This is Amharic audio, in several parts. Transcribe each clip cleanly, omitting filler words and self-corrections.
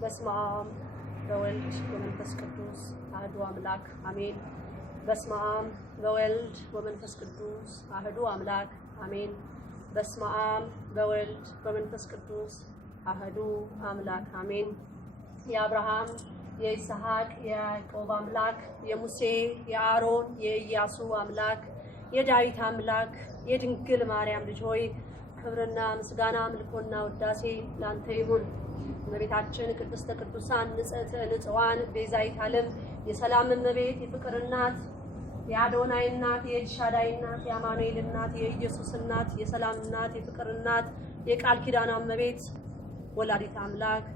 በስመ አብ ወወልድ ወመንፈስ ቅዱስ አሐዱ አምላክ አሜን። በስመ አብ ወወልድ ወመንፈስ ቅዱስ አሐዱ አምላክ አሜን። በስመ አብ ወወልድ ወመንፈስ ቅዱስ አሐዱ አምላክ አሜን። የአብርሃም የይስሐቅ የያዕቆብ አምላክ የሙሴ የአሮን የኢያሱ አምላክ የዳዊት አምላክ የድንግል ማርያም ልጅ ሆይ ክብርና ምስጋና ምልኮና ውዳሴ ላንተ ይሁን። እመቤታችን ቅድስተ ቅዱሳን ንጽሕተ ንጹሐን ቤዛዊተ ዓለም የሰላም እመቤት የፍቅር እናት የአዶናይ እናት የኤልሻዳይ እናት የአማኑኤል እናት የኢየሱስ እናት የሰላም እናት የፍቅር እናት የቃል ኪዳን እመቤት ወላዲተ አምላክ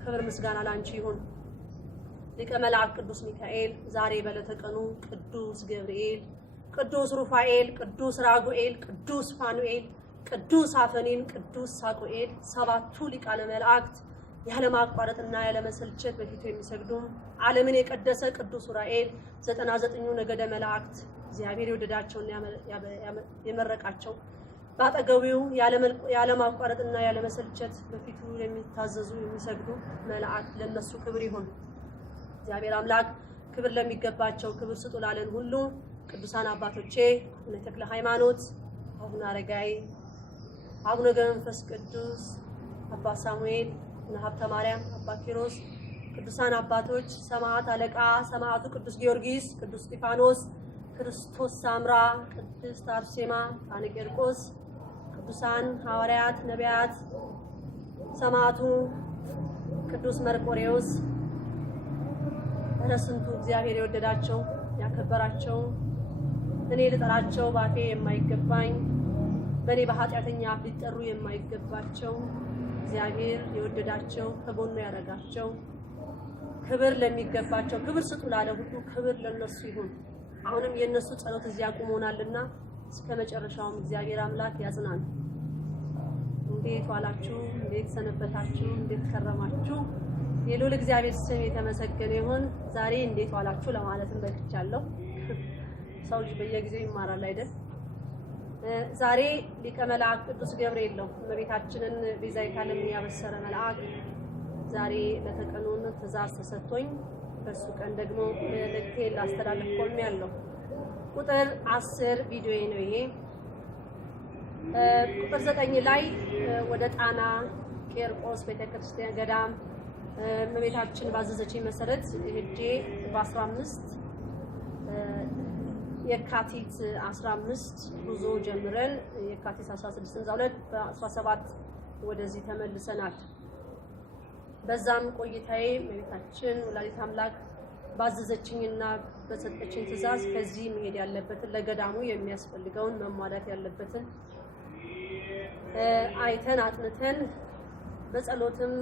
ክብር ምስጋና ላንቺ ይሁን። ሊቀ መላእክት ቅዱስ ሚካኤል ዛሬ በዕለተ ቀኑ ቅዱስ ገብርኤል፣ ቅዱስ ሩፋኤል፣ ቅዱስ ራጉኤል፣ ቅዱስ ፋኑኤል፣ ቅዱስ አፈኒን፣ ቅዱስ ሳቁኤል ሰባቱ ሊቃነ መላእክት ያለማቋረጥና ያለመሰልቸት በፊቱ የሚሰግዱ ዓለምን የቀደሰ ቅዱስ ኡራኤል 99ኙ ነገደ መላእክት እግዚአብሔር የወደዳቸውና የመረቃቸው ባጠገቢው ያለማቋረጥና ያለመሰልቸት በፊቱ የሚታዘዙ የሚሰግዱ መላእክት ለነሱ ክብር ይሁን። እግዚአብሔር አምላክ ክብር ለሚገባቸው ክብር ስጡ ላለን ሁሉ ቅዱሳን አባቶቼ አቡነ ተክለ ሃይማኖት፣ አቡነ አረጋይ፣ አቡነ ገብረ መንፈስ ቅዱስ፣ አባ ሳሙኤል፣ ሀብተ ማርያም፣ አባ ኪሮስ፣ ቅዱሳን አባቶች ሰማዕት አለቃ ሰማዕቱ ቅዱስ ጊዮርጊስ፣ ቅዱስ እስጢፋኖስ፣ ክርስቶስ ሳምራ፣ ቅድስት አርሴማ፣ ጣነ ቂርቆስ፣ ቅዱሳን ሐዋርያት፣ ነቢያት፣ ሰማዕቱ ቅዱስ መርቆሬዎስ ረስንቱ እግዚአብሔር የወደዳቸው ያከበራቸው እኔ ልጠራቸው ባፌ የማይገባኝ በኔ በኃጢአተኛ አፍ ሊጠሩ የማይገባቸው እግዚአብሔር የወደዳቸው ከጎኑ ያረጋቸው ክብር ለሚገባቸው ክብር ስጡ ላለ ሁሉ ክብር ለነሱ ይሁን። አሁንም የነሱ ጸሎት እዚያ ቆሞናልና እስከ መጨረሻውም እግዚአብሔር አምላክ ያጽናን። እንዴት ዋላችሁ? እንዴት ሰነበታችሁ? እንዴት ከረማችሁ? የልዑል እግዚአብሔር ስም የተመሰገነ ይሁን። ዛሬ እንዴት ዋላችሁ ለማለትም በቅቻለሁ። ሰው ልጅ በየጊዜው ይማራል አይደል? ዛሬ ሊቀ መላእክት ቅዱስ ገብርኤል ነው። እመቤታችንን ቤዛዊተ ዓለም ያበሰረ መልአክ ዛሬ ለተቀኑን ትእዛዝ ተሰጥቶኝ በሱ ቀን ደግሞ መልእክቴን ላስተላልፍ ቆሜያለሁ። ቁጥር 10 ቪዲዮ ነው ይሄ። ቁጥር 9 ላይ ወደ ጣና ቂርቆስ ቤተክርስቲያን ገዳም እመቤታችን ባዘዘችኝ መሰረት ሄጄ በ15 የካቲት 15 ጉዞ ጀምረን የካቲት 16 እንዛውለት በ17 ወደዚህ ተመልሰናል። በዛም ቆይታዬ እመቤታችን ወላዲተ አምላክ ባዘዘችኝና በሰጠችኝ ትእዛዝ ከዚህ መሄድ ያለበትን ለገዳሙ የሚያስፈልገውን መሟላት ያለበትን አይተን አጥንተን በጸሎትም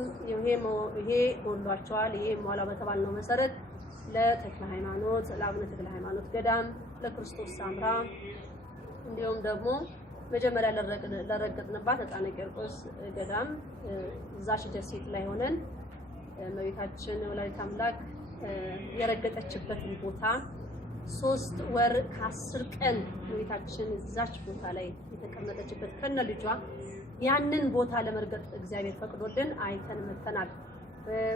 ይሄ ጎሏቸዋል ይሄ ሟላ በተባልነው መሰረት ለተክለ ሃይማኖት ለአቡነ ተክለ ሃይማኖት ገዳም ለክርስቶስ ሳምራ እንዲሁም ደግሞ መጀመሪያ ለረገጥንባት ጣና ቂርቆስ ገዳም እዛች ደሴት ላይ ሆነን እመቤታችን ወላዲተ አምላክ የረገጠችበትን ቦታ 3 ወር ከ10 ቀን እመቤታችን እዛች ቦታ ላይ የተቀመጠችበት ከነ ልጇ ያንን ቦታ ለመርገጥ እግዚአብሔር ፈቅዶልን አይተን መተናል።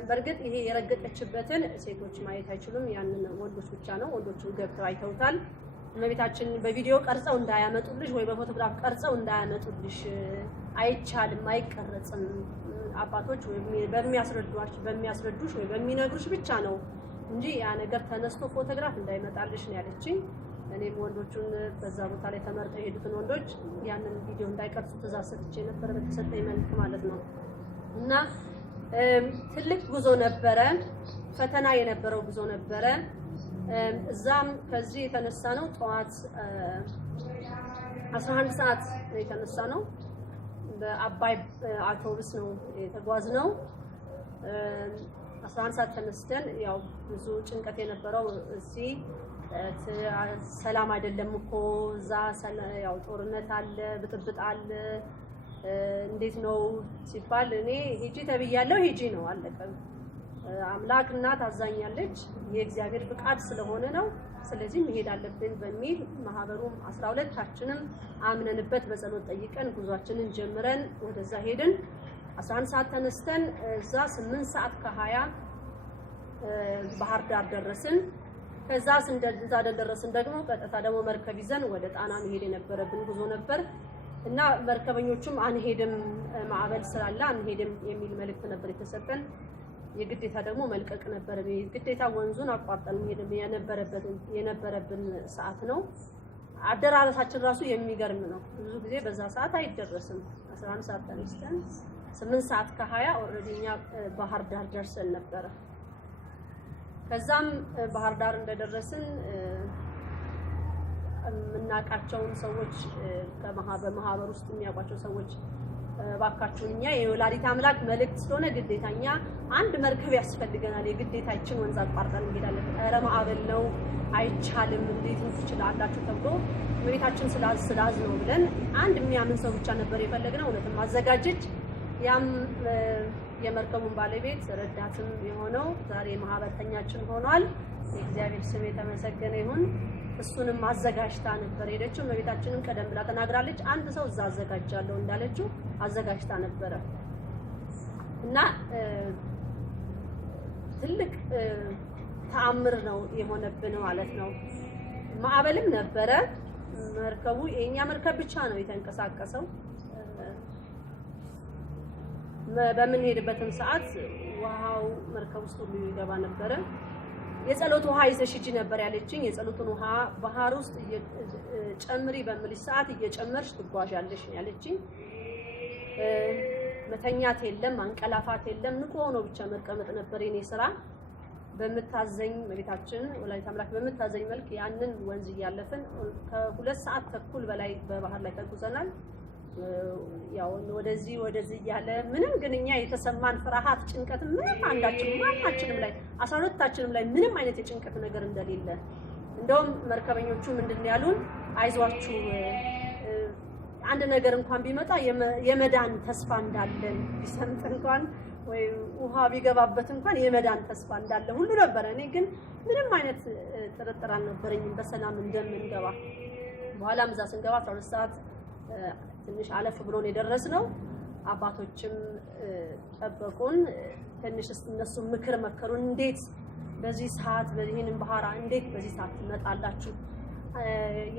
በርግጥ ይሄ የረገጠችበትን ሴቶች ማየት አይችሉም። ያንን ወንዶች ብቻ ነው። ወንዶቹ ገብተው አይተውታል። እመቤታችን በቪዲዮ ቀርጸው እንዳያመጡልሽ ወይ በፎቶግራፍ ቀርጸው እንዳያመጡልሽ አይቻልም፣ አይቀረጽም። አባቶች ወይ በሚያስረዱሽ ወይ በሚነግሩሽ ብቻ ነው እንጂ ያ ነገር ተነስቶ ፎቶግራፍ እንዳይመጣልሽ ነው ያለችኝ። እኔም ወንዶቹን በዛ ቦታ ላይ ተመርጠው የሄዱትን ወንዶች ያንን ቪዲዮ እንዳይቀርጹ ትእዛዝ ሰጥቼ ነበር በተሰጠኝ መልክ ማለት ነው። እና ትልቅ ጉዞ ነበረ፣ ፈተና የነበረው ጉዞ ነበረ። እዛም ከዚህ የተነሳ ነው ጠዋት 11 ሰዓት የተነሳ ነው። በአባይ አውቶቡስ ነው የተጓዝነው 11 ሰዓት ተነስተን ያው ብዙ ጭንቀት የነበረው እዚህ ሰላም አይደለም እኮ እዛ ያው ጦርነት አለ ብጥብጥ አለ እንዴት ነው ሲባል እኔ ሂጂ ተብያለሁ ሂጂ ነው አለቀ አምላክ እናት አዛኛለች የእግዚአብሔር ፍቃድ ስለሆነ ነው ስለዚህ መሄድ አለብን በሚል ማህበሩም 12ታችንም አምነንበት በጸሎት ጠይቀን ጉዟችንን ጀምረን ወደዛ ሄድን 11 ሰዓት ተነስተን እዛ 8 ሰዓት ከ20 ባህር ዳር ደረስን ከዛ እንደዛ ደረስን ደግሞ ቀጥታ ደግሞ መርከብ ይዘን ወደ ጣና መሄድ የነበረብን ጉዞ ነበር እና መርከበኞቹም አንሄድም ማዕበል ስላለ አንሄድም የሚል መልእክት ነበር የተሰጠን የግዴታ ደግሞ መልቀቅ ነበር የግዴታ ወንዙን አቋርጠን መሄድ የነበረብን ሰዓት ነው አደራረሳችን ራሱ የሚገርም ነው ብዙ ጊዜ በዛ ሰዓት አይደረስም 11 ሰዓት ተነስተን 8 ሰዓት ከ20 ኦሬዲኛ ባህር ዳር ደርሰን ነበር ከዛም ባህር ዳር እንደደረስን እናቃቸውን ሰዎች በማህበር ውስጥ የሚያውቋቸው ሰዎች ባካቹኛ የወላዲት አምላክ መልእክት ስለሆነ ግዴታኛ አንድ መርከብ ያስፈልገናል የግዴታችን ወንዝ አቋርጠን እንሄዳለን ኧረ ማዕበል ነው አይቻልም እንዴት ትችላላችሁ ተብሎ መሬታችን ስላዝ ነው ብለን አንድ የሚያምን ሰው ብቻ ነበር የፈለግነው እውነትም አዘጋጀች ያም የመርከቡን ባለቤት ረዳትም የሆነው ዛሬ ማህበርተኛችን ሆኗል የእግዚአብሔር ስም የተመሰገነ ይሁን እሱንም አዘጋጅታ ነበር ሄደችው መቤታችንን ቀደም ብላ ተናግራለች አንድ ሰው እዛ አዘጋጃለሁ እንዳለችው አዘጋጅታ ነበር እና ትልቅ ተአምር ነው የሆነብን ማለት ነው ማዕበልም ነበረ መርከቡ የኛ መርከብ ብቻ ነው የተንቀሳቀሰው በምን ሄድበትም ሰዓት ውሃው መርከብ ውስጥ ሁሉ ይገባ ነበር የጸሎት ውሃ ይዘሽ ሂጂ ነበር ያለችኝ የጸሎቱን ውሃ ባህር ውስጥ ጨምሪ በሚል ሰዓት እየጨመርሽ ትጓዣለሽ ያለችኝ መተኛት የለም አንቀላፋት የለም ንቆ ነው ብቻ መቀመጥ ነበር የኔ ስራ በመታዘኝ መቤታችን ወላዲተ አምላክ በመታዘኝ መልክ ያንን ወንዝ ያለፈን ከ2 ሰዓት ተኩል በላይ በባህር ላይ ተጉዘናል ያው ወደዚህ ያለ ምንም ግንኛ የተሰማን ፍርሃት ጭንቀት ምንም ማናችንም ላይ 12ታችንም ላይ ምንም አይነት የጭንቀት ነገር እንደሌለ እንደውም መርከበኞቹ ምንድነው ያሉን አይዟችሁ አንድ ነገር እንኳን ቢመጣ የመዳን ተስፋ እንዳለን ቢሰምጥ እንኳን ወይ ውሃ ቢገባበት እንኳን የመዳን ተስፋ እንዳለ ሁሉ ነበር እኔ ግን ምንም አይነት ጥርጥር አልነበረኝም በሰላም እንደምንገባ በኋላም እዛ ስንገባ 12 ሰዓት ትንሽ አለፍ ብሎን የደረስነው አባቶችም ጠበቁን ትንሽ እነሱ ምክር መከሩን እንዴት በዚህ ሰዓት በዚህን ባህራ እንዴት በዚህ ሰዓት ትመጣላችሁ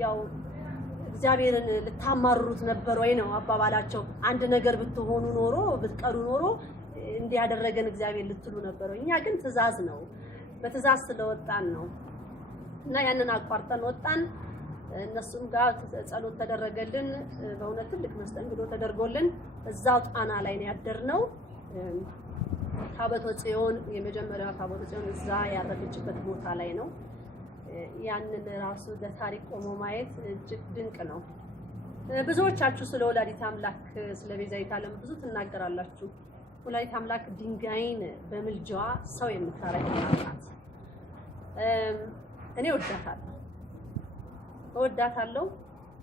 ያው እግዚአብሔርን ልታማሩት ነበር ወይ ነው አባባላቸው አንድ ነገር ብትሆኑ ኖሮ ብትቀሩ ኖሮ እንዲያደረገን እግዚአብሔር ልትሉ ነበር እኛ ግን ትእዛዝ ነው በትእዛዝ ስለወጣን ነው እና ያንን አቋርጠን ወጣን እነሱም ጋር ጸሎት ተደረገልን በእውነት ትልቅ መስተንግዶ ተደርጎልን እዛው ጣና ላይ ነው ያደርነው ታቦተ ጽዮን የመጀመሪያው ታቦተ ጽዮን እዛ ያረፈችበት ቦታ ላይ ነው ያንን ራሱ ለታሪክ ቆሞ ማየት እጅግ ድንቅ ነው ብዙዎቻችሁ ስለ ወላዲተ አምላክ ስለ ቤዛዊተ ዓለም ብዙ ትናገራላችሁ ወላዲተ አምላክ ድንጋይን በምልጃዋ ሰው የምታረግ ናት እኔ ወዳታለሁ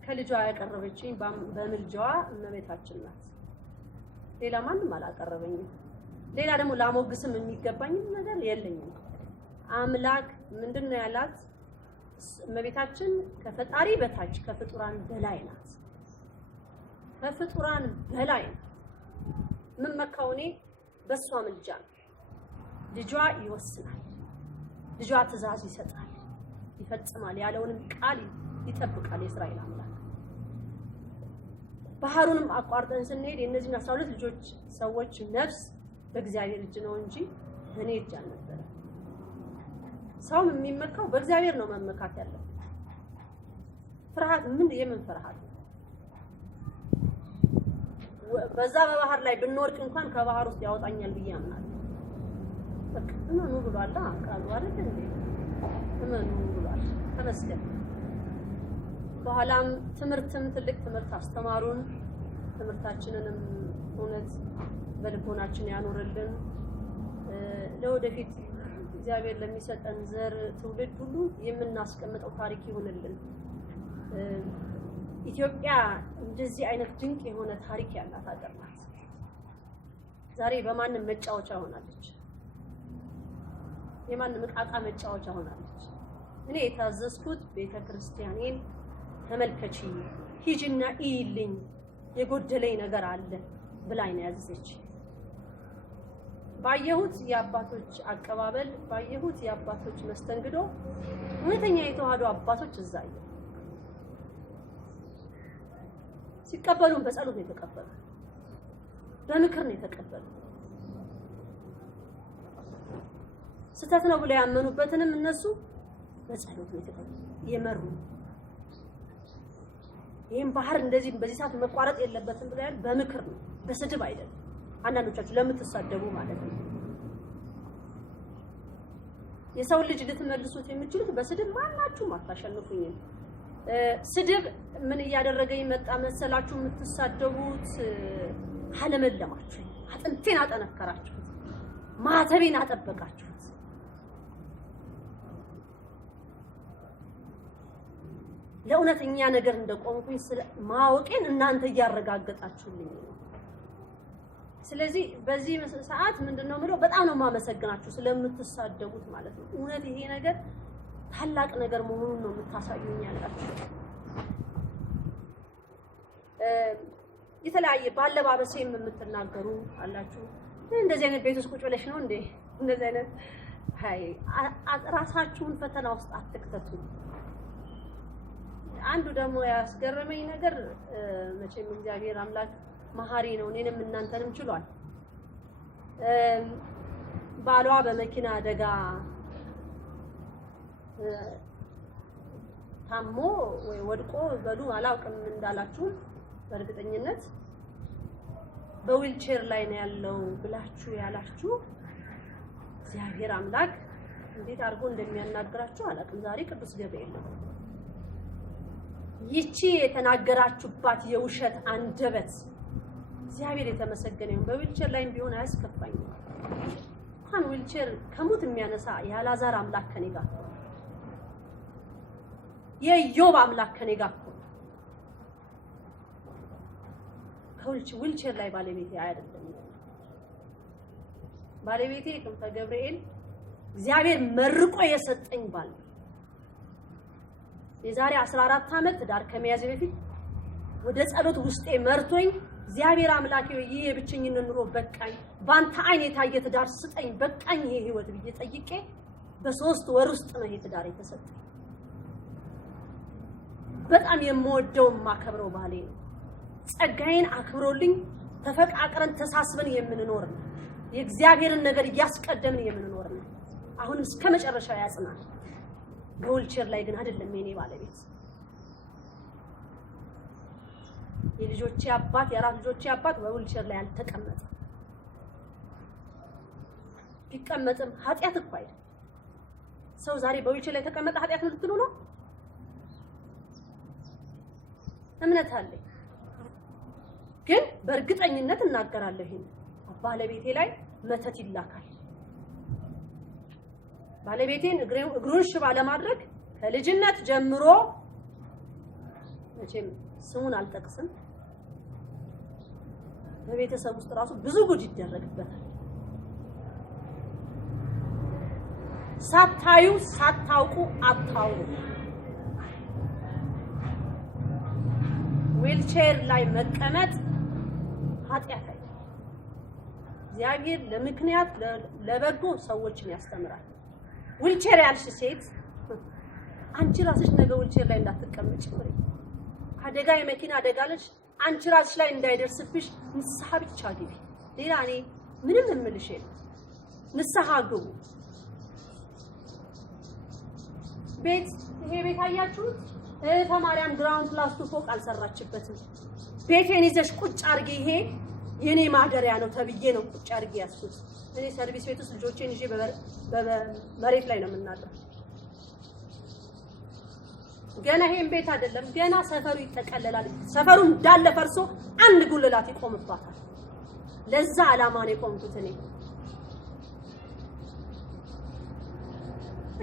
ከልጇ ያቀረበችኝ በምልጃዋ እመቤታችን ናት ሌላ ማንንም አላቀረበኝም ሌላ ደግሞ ላሞግስም የሚገባኝ ነገር የለኝም አምላክ ምንድነው ያላት እመቤታችን ከፈጣሪ በታች ከፍጡራን በላይ ናት ከፍጡራን በላይ ምን መካውኔ በሷ ምልጃ ልጇ ይወስናል ልጇ ትእዛዝ ይሰጣል ይፈጽማል ያለውንም ቃል ይጠብቃል የእስራኤል አምላክ ባህሩንም አቋርጠን ስንሄድ የነዚህን 12 ልጆች ሰዎች ነፍስ በእግዚአብሔር እጅ ነው እንጂ በእኔ እጅ አልነበረም ሰው የሚመካው በእግዚአብሔር ነው መመካት ያለው ፍርሃት የምን ፍርሃት በዛ በባህር ላይ ብንወርቅ እንኳን ከባህር ውስጥ ያወጣኛል ብዬ አምናለሁ በቃ እመኑ ብሏል ቃሉ አይደል እንዴ እመኑ ብሏል ተመስገን በኋላም ትምህርትም ትልቅ ትምህርት አስተማሩን ትምህርታችንንም እውነት በልቦናችን ያኖርልን ለወደፊት እግዚአብሔር ለሚሰጠን ዘር ትውልድ ሁሉ የምናስቀምጠው ታሪክ ይሆንልን። ኢትዮጵያ እንደዚህ አይነት ድንቅ የሆነ ታሪክ ያላት ሀገር ናት። ዛሬ በማንም መጫወቻ ሆናለች። የማንም ዕቃ መጫወቻ ሆናለች። እኔ የታዘዝኩት ቤተክርስቲያኔን ተመልከቺ ሂጂና ኢይልኝ የጎደለኝ ነገር አለ ብላኝ ነው ያዘዘች። ባየሁት የአባቶች አቀባበል ባየሁት የአባቶች መስተንግዶ እውነተኛ የተዋህዶ አባቶች እዛይ ሲቀበሉን በጸሎት ነው የተቀበሉ፣ በምክር ነው የተቀበሉ። ስተት ነው ብለው ያመኑበትንም እነሱ በጸሎት ነው የተቀበሉ የመሩ። ይሄን ባህር እንደዚህ በዚህ ሰዓት መቋረጥ የለበትም ብለው በምክር ነው፣ በስድብ አይደለም። አንዳንዶቻችሁ ለምትሳደቡ ማለት ነው። የሰው ልጅ ልትመልሱት የምትችሉት በስድብ ማናችሁም አታሸንፉኝም። ስድብ ምን እያደረገኝ መጣ መሰላችሁ? የምትሳደቡት አለመለማችሁ፣ አጥንቴን አጠነከራችሁት፣ ማተቤን አጠበቃችሁት። ለእውነተኛ ነገር እንደቆምኩኝ ማወቄን እናንተ እያረጋገጣችሁልኝ ነው። ስለዚህ በዚህ ሰዓት ምንድነው ምለው በጣም ነው ማመሰግናችሁ ስለምትሳደቡት ማለት ነው። እውነት ይሄ ነገር ታላቅ ነገር መሆኑን ነው የምታሳዩኝ ያላችሁ። የተለያየ ባለባበሴም የምትናገሩ አላችሁ። እንደዚህ አይነት ቤት ውስጥ ቁጭ ብለሽ ነው እንዴ? እንደዚህ አይነት ራሳችሁን ፈተና ውስጥ አትክተቱ። አንዱ ደግሞ ያስገረመኝ ነገር መቼም እግዚአብሔር አምላክ መሐሪ ነው፣ እኔንም እናንተንም ችሏል። ባሏ በመኪና አደጋ ታሞ ወይ ወድቆ በሉ አላውቅም እንዳላችሁ በእርግጠኝነት በዊልቸር ላይ ነው ያለው ብላችሁ ያላችሁ እግዚአብሔር አምላክ እንዴት አድርጎ እንደሚያናግራችሁ አላውቅም። ዛሬ ቅዱስ ገብርኤል ነው ይቺ የተናገራችሁባት የውሸት አንደበት እግዚአብሔር የተመሰገነ ይሁን። በዊልቸር ላይም ቢሆን አያስከፋኝም። እንኳን ዊልቸር ከሞት የሚያነሳ የአልዓዛር አምላክ ከኔ ጋር ነው። የኢዮብ አምላክ ከኔ ጋር ነው። ዊልቸር ላይ ባለቤቴ አይደለም። ባለቤቴ ክንፈ ገብርኤል እግዚአብሔር መርቆ የሰጠኝ ባል የዛሬ 14 ዓመት ዳር ከመያዝ በፊት ወደ ጸሎት ውስጤ መርቶኝ እግዚአብሔር አምላክ ይሄ የብቸኝነት ኑሮ በቃኝ፣ ባንተ አይን የታየ ትዳር ስጠኝ፣ በቃኝ ይሄ ህይወት ብዬ ጠይቄ በ3 ወር ውስጥ ነው ይሄ ትዳር የተሰጠኝ። በጣም የምወደው ማከብረው ባሌ ነው። ጸጋዬን አክብሮልኝ ተፈቃቅረን ተሳስበን የምንኖር ነው። የእግዚአብሔርን ነገር ያስቀደምን የምንኖር ነው። አሁን እስከ መጨረሻው ያጽናል። በዊልቸር ላይ ግን አይደለም የኔ ባለቤት። የልጆቼ አባት የአራት ልጆቼ አባት በዊልቸር ላይ አልተቀመጠ። ቢቀመጥም ኃጢአት እኮ አይደል። ሰው ዛሬ በዊልቸር ላይ ተቀመጠ ኃጢአት ነው ልትሉ ነው? እምነት አለኝ ግን በእርግጠኝነት እናገራለሁ ይሄን ባለቤቴ ላይ መተት ይላካል። ባለቤቴን እግሩን ሽባ ለማድረግ ከልጅነት ጀምሮ መቼም ስሙን አልጠቅስም በቤተሰብ ውስጥ ራሱ ብዙ ጉድ ይደረግበታል። ሳታዩ ሳታውቁ አታውሩ። ዊልቸር ላይ መቀመጥ ኃጢአት አይደለም። እግዚአብሔር ለምክንያት ለበጎ ሰዎችን ያስተምራል። ዊልቸር ያልሽ ሴት አንቺ ራስሽ ነገ ዊልቸር ላይ እንዳትቀመጪ ወይ አደጋ የመኪና አደጋ አለሽ አንቺ ራስሽ ላይ እንዳይደርስብሽ ንስሐ ብቻ ግቢ። ሌላ እኔ ምንም እምልሽ የለም። ንስሐ ግቡ። ይሄ ቤት አያችሁት? ማርያም ግራውንድ ፕላስ 2 ፎቅ አልሰራችበትም። ቤቴን ይዘሽ ቁጭ አርጊ፣ ይሄ የኔ ማደሪያ ነው ተብዬ ነው ቁጭ አርጊ ያስኩት። እኔ ሰርቪስ ቤት ውስጥ ልጆቼን ይዤ በመሬት ላይ ነው የምናድረው። ገና ይሄን ቤት አይደለም ገና ሰፈሩ ይተቀለላል ሰፈሩ እንዳለ ፈርሶ አንድ ጉልላት ይቆምባታል ለዛ ዓላማ ነው የቆምኩት እኔ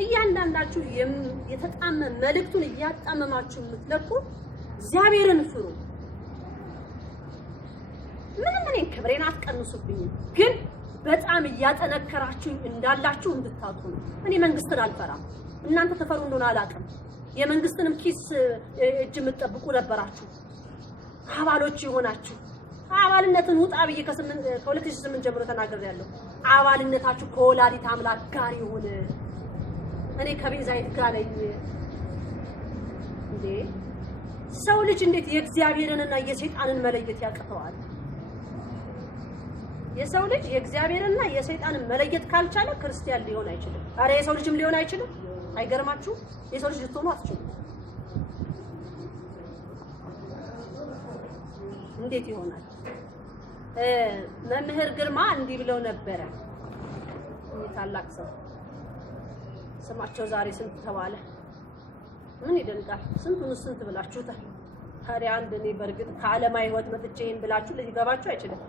እያንዳንዳችሁ የተጣመመ መልእክቱን እያጣመማችሁ የምትለቁ እግዚአብሔርን ፍሩ ምንም እኔ ክብሬን አትቀንሱብኝ ግን በጣም እያጠነከራችሁ እንዳላችሁ እንድታውቁ ነው እኔ መንግስትን አልፈራም እናንተ ተፈሩ እንደሆነ አላውቅም የመንግስትንም ኪስ እጅ የምትጠብቁ ነበራችሁ አባሎች ይሆናችሁ አባልነትን ውጣ ብዬ ከ2008 ጀምሮ ተናግሬያለሁ አባልነታችሁ ከወላዲተ አምላክ ጋር ይሁን እኔ ከቤዛይት ጋር ነኝ እንዴ ሰው ልጅ እንዴት የእግዚአብሔርንና የሰይጣንን መለየት ያቅተዋል የሰው ልጅ የእግዚአብሔርንና የሰይጣንን መለየት ካልቻለ ክርስቲያን ሊሆን አይችልም አረ የሰው ልጅም ሊሆን አይችልም አይገርማችሁ የሰው ልጅ ልትሆኑ አትችሉም እንዴት ይሆናል መምህር ግርማ እንዲህ ብለው ነበር ታላቅ ሰው ስማቸው ዛሬ ስንት ተባለ ምን ይደንቃል ስንት ብላችሁታል ታዲያ አንደኔ በርግጥ ከዓለማዊ ህይወት መጥቼን ብላችሁ ሊገባችሁ አይችልም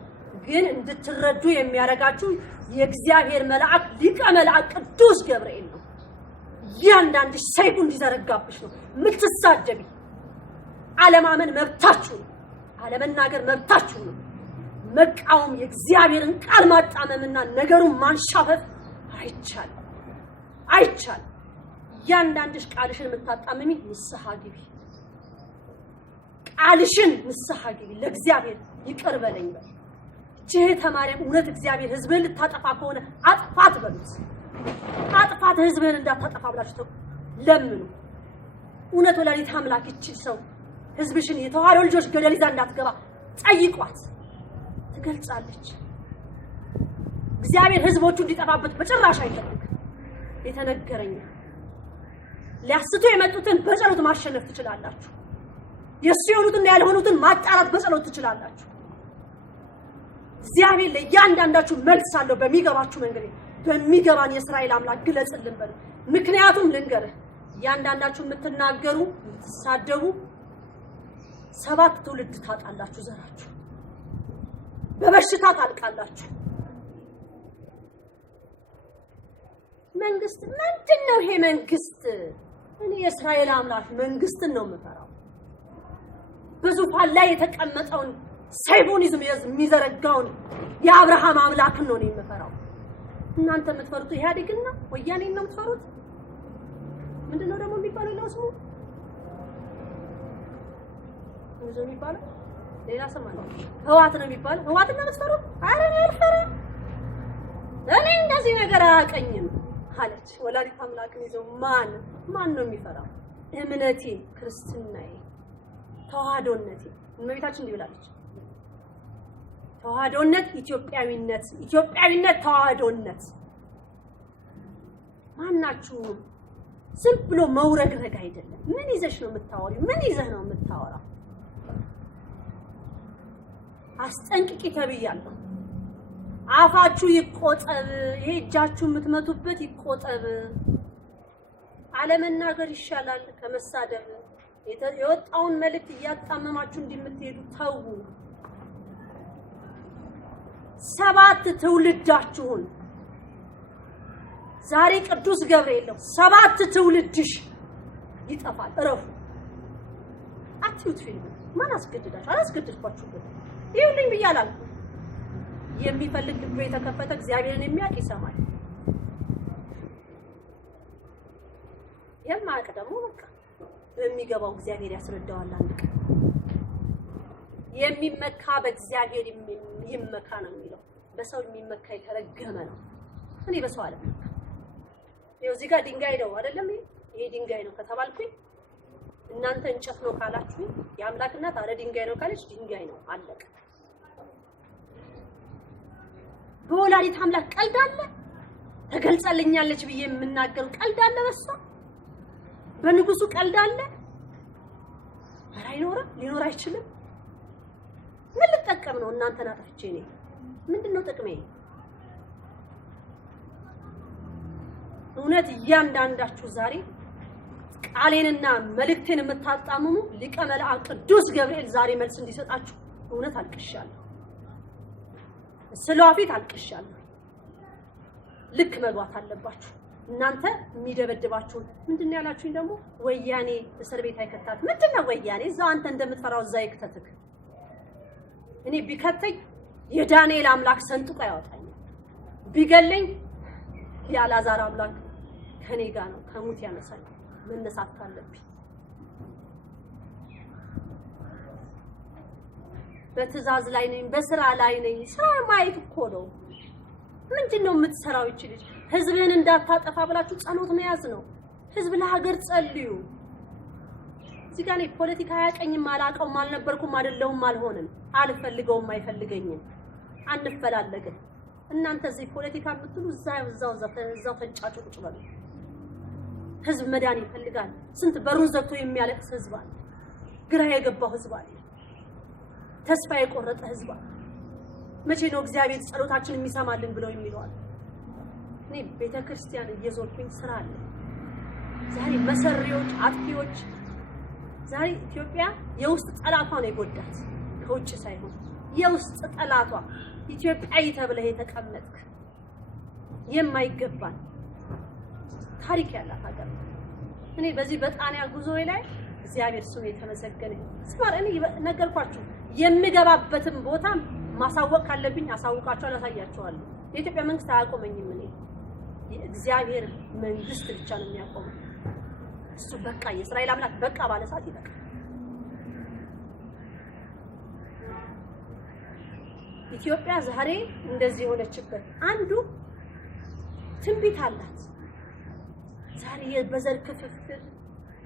ግን እንድትረዱ የሚያረጋችሁ የእግዚአብሔር መልአክ ሊቀ መልአክ ቅዱስ ገብርኤል ነው ያንዳንድ ሰይፉ እንዲዘረጋብሽ ነው ምትሳደቢ ዓለማመን መብታችሁ ነው ዓለመናገር መብታችሁ ነው መቃወም የእግዚአብሔርን ቃል ማጣመምና ነገሩን ማንሻፈፍ አይቻል ያንዳንድሽ ቃልሽን የምታጣመሚ ንስሐ ግቢ ቃልሽን ንስሐ ግቢ ለእግዚአብሔር ይቅር በለኝ በል ጀተማሪያም እውነት እግዚአብሔር ህዝብን ልታጠፋ ከሆነ አጥፋት በሉት አጥፋት ህዝብን እንዳታጠፋ ብላችሁ ለምኑ እውነት ወላዲተ አምላክ ይችል ሰው ህዝብሽን የተዋረው ልጆች ገደል ይዛ እንዳትገባ ጠይቋት ትገልጻለች እግዚአብሔር ህዝቦቹ እንዲጠፋበት በጭራሽ አይፈልግም የተነገረኝ ሊያስቱ የመጡትን በጸሎት ማሸነፍ ትችላላችሁ የሱ የሆኑትና ያልሆኑትን ማጣራት በጸሎት ትችላላችሁ እግዚአብሔር ለእያንዳንዳችሁ መልስ አለው በሚገባችሁ መንገድ በሚገባን የእስራኤል አምላክ ግለጽልን በል ምክንያቱም ልንገርህ ያንዳንዳችሁ የምትናገሩ የምትሳደቡ 7 ትውልድ ታጣላችሁ ዘራችሁ በበሽታ ታልቃላችሁ መንግስት ምንድነው ይሄ መንግስት እኔ የእስራኤል አምላክ መንግስትን ነው የምፈራው በዙፋን ላይ የተቀመጠውን ሰይፉን የሚዘረጋውን የአብርሃም አምላክን ነው የምፈራው እናንተ የምትፈሩት ኢህአዴግና ወያኔን ነው የምትፈሩት ምንድነው ደግሞ የሚባለው ለስሙ ምንድነው የሚባለው ሌላ ስም አለ ህዋት ነው የሚባለው ህዋት ነው የምትፈሩት አረ እኔ አልፈራም እኔ እንደዚህ ነገር አያቀኝም አለች ወላዲተ አምላክን ይዘው ማን ነው የሚፈራው እምነቴ ክርስትናዬ ተዋህዶነቴ እመቤታችን እንዲህ ብላለች ተዋህዶነት ኢትዮጵያዊነት ተዋህዶነት ማናችሁ ዝም ብሎ መውረግረግ አይደለም ምን ይዘሽ ነው የምታወሪው ምን ይዘህ ነው የምታወራው አስጠንቅቂ ተብያለሁ አፋችሁ ይቆጠብ ይሄ እጃችሁ የምትመቱበት ይቆጠብ ዓለመናገር ይሻላል ከመሳደብ የወጣውን መልእክት እያጣመማችሁ እንድምትሄዱ ተው 7 ትውልዳችሁን ዛሬ ቅዱስ ገብርኤል ነው 7 ትውልድሽ ይጠፋል እረፉ አትዩት ፊልም ማን አስገድዳችሁ አላስገድድኳችሁ ይሁንልኝ ብያለሁ የሚፈልግ ልብ የተከፈተ እግዚአብሔርን የሚያውቅ ይሰማል የማያውቅ ደግሞ በቃ በሚገባው እግዚአብሔር ያስረዳዋል አንድ ቀን የሚመካ በእግዚአብሔር ይመካ ነው የሚለው በሰው የሚመካ የተረገመ ነው እኔ በሰው አለ ይኸው እዚህ ጋር ድንጋይ ነው አይደለም ይሄ ድንጋይ ነው ከተባልኩኝ እናንተ እንጨት ነው ካላችሁ የአምላክ እናት አለ ድንጋይ ነው ካለች ድንጋይ ነው አለቀ በወላዲተ አምላክ ቀልድ አለ ተገልጸልኛለች ብዬ የምናገር ቀልድ አለ በሷ በንጉሱ ቀልድ አለ ኧረ አይኖርም ሊኖር አይችልም ምን ልጠቀም ነው እናንተን አጥፍቼ ነኝ ምንድነው ጥቅሜ እውነት እያንዳንዳችሁ ዛሬ ቃሌንና መልእክቴን የምታጣምሙ ሊቀ መላእክት ቅዱስ ገብርኤል ዛሬ መልስ እንዲሰጣችሁ እውነት አልቅሻለሁ። ስለዋፊት አልቅሻለሁ። ልክ መግባት አለባችሁ። እናንተ የሚደበድባችሁ ምንድነው ያላችሁኝ? ደግሞ ወያኔ እስር ቤት አይከታት። ምንድነው ወያኔ? እዛው አንተ እንደምትፈራው እዛ ይክተትክ። እኔ ቢከተኝ የዳንኤል አምላክ ሰንጥቆ ያወጣኝ፣ ቢገለኝ የአልዓዛር አምላክ ከኔ ጋር ነው፣ ከሙት ያነሳኝ። መነሳት ካለብኝ በትዕዛዝ ላይ ነኝ፣ በስራ ላይ ነኝ። ስራ ማየት እኮ ነው። ምንድነው የምትሰራው? ይችላል ህዝብን እንዳታጠፋ ብላችሁ ጸሎት መያዝ ነው። ህዝብ ለሀገር ጸልዩ። እዚህ ጋር ነው ፖለቲካ ያቀኝም አላቀውም አልነበርኩም አይደለሁም አልሆንም አልፈልገውም አይፈልገኝም አንፈላለግም። እናንተ እዚህ ፖለቲካ የምትሉ እዛው ተንጫጩ ቁጭ በሉ። ህዝብ መዳን ይፈልጋል። ስንት በሩን ዘግቶ የሚያለቅስ ህዝብ አለ። ግራ የገባው ህዝብ አለ። ተስፋ የቆረጠ ህዝብ አለ። መቼ ነው እግዚአብሔር ጸሎታችን የሚሰማልን ብለው የሚሏል? እኔ ቤተክርስቲያን እየዞርኩኝ ስራ አለ። ዛሬ መሰሪዎች አጥፊዎች ዛሬ ኢትዮጵያ የውስጥ ጠላቷ ነው የጎዳት፣ ከውጭ ሳይሆን የውስጥ ጠላቷ። ኢትዮጵያዊ ተብለህ የተቀመጥክ የማይገባን ታሪክ ያላት ሀገር። እኔ በዚህ በጣሊያ ጉዞዬ ላይ እግዚአብሔር ስሙ የተመሰገነ ስማር እኔ ነገርኳችሁ። የምገባበትም ቦታ ማሳወቅ ካለብኝ አሳውቃችኋለሁ፣ አሳያችኋለሁ። የኢትዮጵያ መንግስት አያቆመኝም። እኔ የእግዚአብሔር መንግስት ብቻ ነው የሚያቆመው። እሱ በቃ የእስራኤል አምላክ በቃ ባለ ሰዓት ይበቃል። ኢትዮጵያ ዛሬ እንደዚህ የሆነችበት አንዱ ትንቢት አላት። ዛሬ በዘር ክፍፍል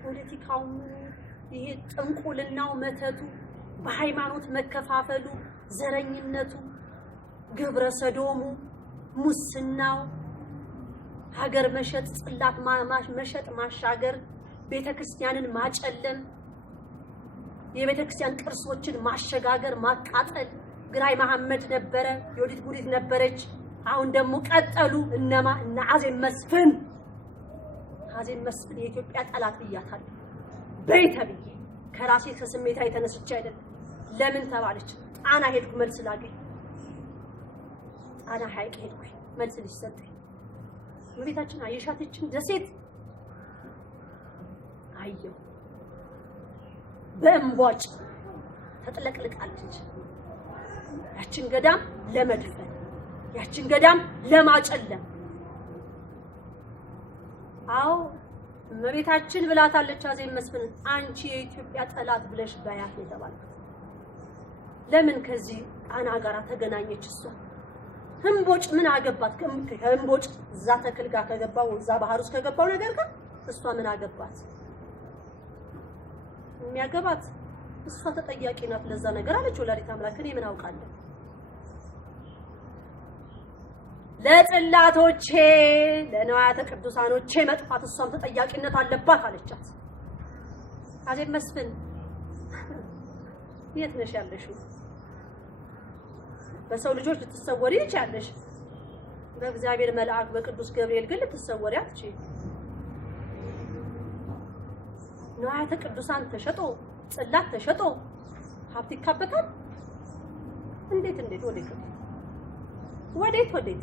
ፖለቲካው፣ ይሄ ጥንቁልናው፣ መተቱ፣ በሃይማኖት መከፋፈሉ፣ ዘረኝነቱ፣ ግብረ ሰዶሙ፣ ሙስናው፣ ሀገር መሸጥ፣ ጽላት መሸጥ፣ ማሻገር፣ ቤተክርስቲያንን ማጨለም፣ የቤተክርስቲያን ቅርሶችን ማሸጋገር፣ ማቃጠል። ግራይ መሐመድ ነበረ፣ የወዲት ጉዲት ነበረች። አሁን ደግሞ ቀጠሉ። እነማ እነ አዜብ መስፍን። አዜብ መስፍን የኢትዮጵያ ጠላት ብያታለሁ። በይተብዬ ከራሴ ከስሜታ የተነስቼ አይደለም። ለምን ተባለች? ጣና ሄድኩ መልስ ላገኝ። ጣና ሐይቅ ሄድኩ መልስ ሊሰጠኝ። እመቤታችን አየሻተችን ደሴት አየሁ። በእምቧጭ ተጥለቅልቃለች። ያችን ገዳም ለመድፈን፣ ያችን ገዳም ለማጨለም። አዎ እመቤታችን ብላታለች አዜብ መስፍን፣ አንቺ የኢትዮጵያ ጠላት ብለሽ ባያት የተባልኩት። ለምን ከዚህ ጣና ጋር ተገናኘች? እሷ ህምቦጭ ምን አገባት? ከህምቦጭ እዛ ተክል ጋር ከገባው እዛ ባህር ውስጥ ከገባው ነገር ጋር እሷ ምን አገባት? የሚያገባት እሷ ተጠያቂ ናት ለዛ ነገር አለች ወላዲተ አምላክ። እኔ ምን አውቃለሁ? ለጽላቶቼ ለነዋያተ ቅዱሳኖቼ መጥፋት እሷም ተጠያቂነት አለባት አለቻት አዜብ መስፍን። የት ነሽ ያለሽው? በሰው ልጆች ልትሰወሪ ይቻለሽ፣ በእግዚአብሔር መልአክ በቅዱስ ገብርኤል ግን ልትሰወሪ አትችይም። ነዋያተ ቅዱሳን ተሸጦ፣ ጽላት ተሸጦ ሀብት ይካበታል። እንዴት ወዴት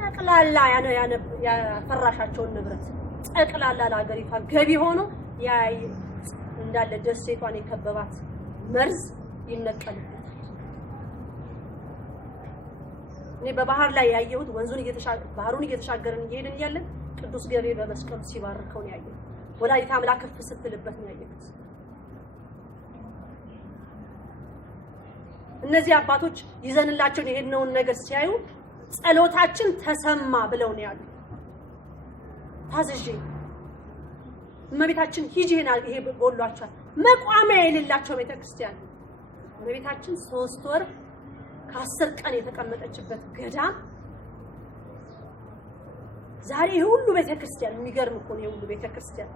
ጠቅላላ ያፈራሻቸውን ንብረት ጠቅላላ ለሀገሪቷ ገቢ ሆኖ እንዳለ ደሴቷን የከበባት መርዝ ይነቀልበታል። እኔ በባህር ላይ ያየሁት ባህሩን እየተሻገርን እየሄድን እያለን ቅዱስ ገብርኤል በመስቀሉ ሲባርከው ነው ያየሁት። ወላዲተ አምላክ ከፍ ስትልበት ነው ያየሁት። እነዚህ አባቶች ይዘንላቸው የሄድነውን ነገር ሲያዩ ጸሎታችን ተሰማ ብለው ነው ያሉ። ታዝዤ እመቤታችን ሂጂ ይሄ ጎሏቸዋል። መቋሚያ የሌላቸው ቤተክርስቲያን እመቤታችን 3 ወር ከ10 ቀን የተቀመጠችበት ገዳም ዛሬ ሁሉ ቤተክርስቲያን የሚገርም እኮ ነው። ሁሉ ቤተክርስቲያን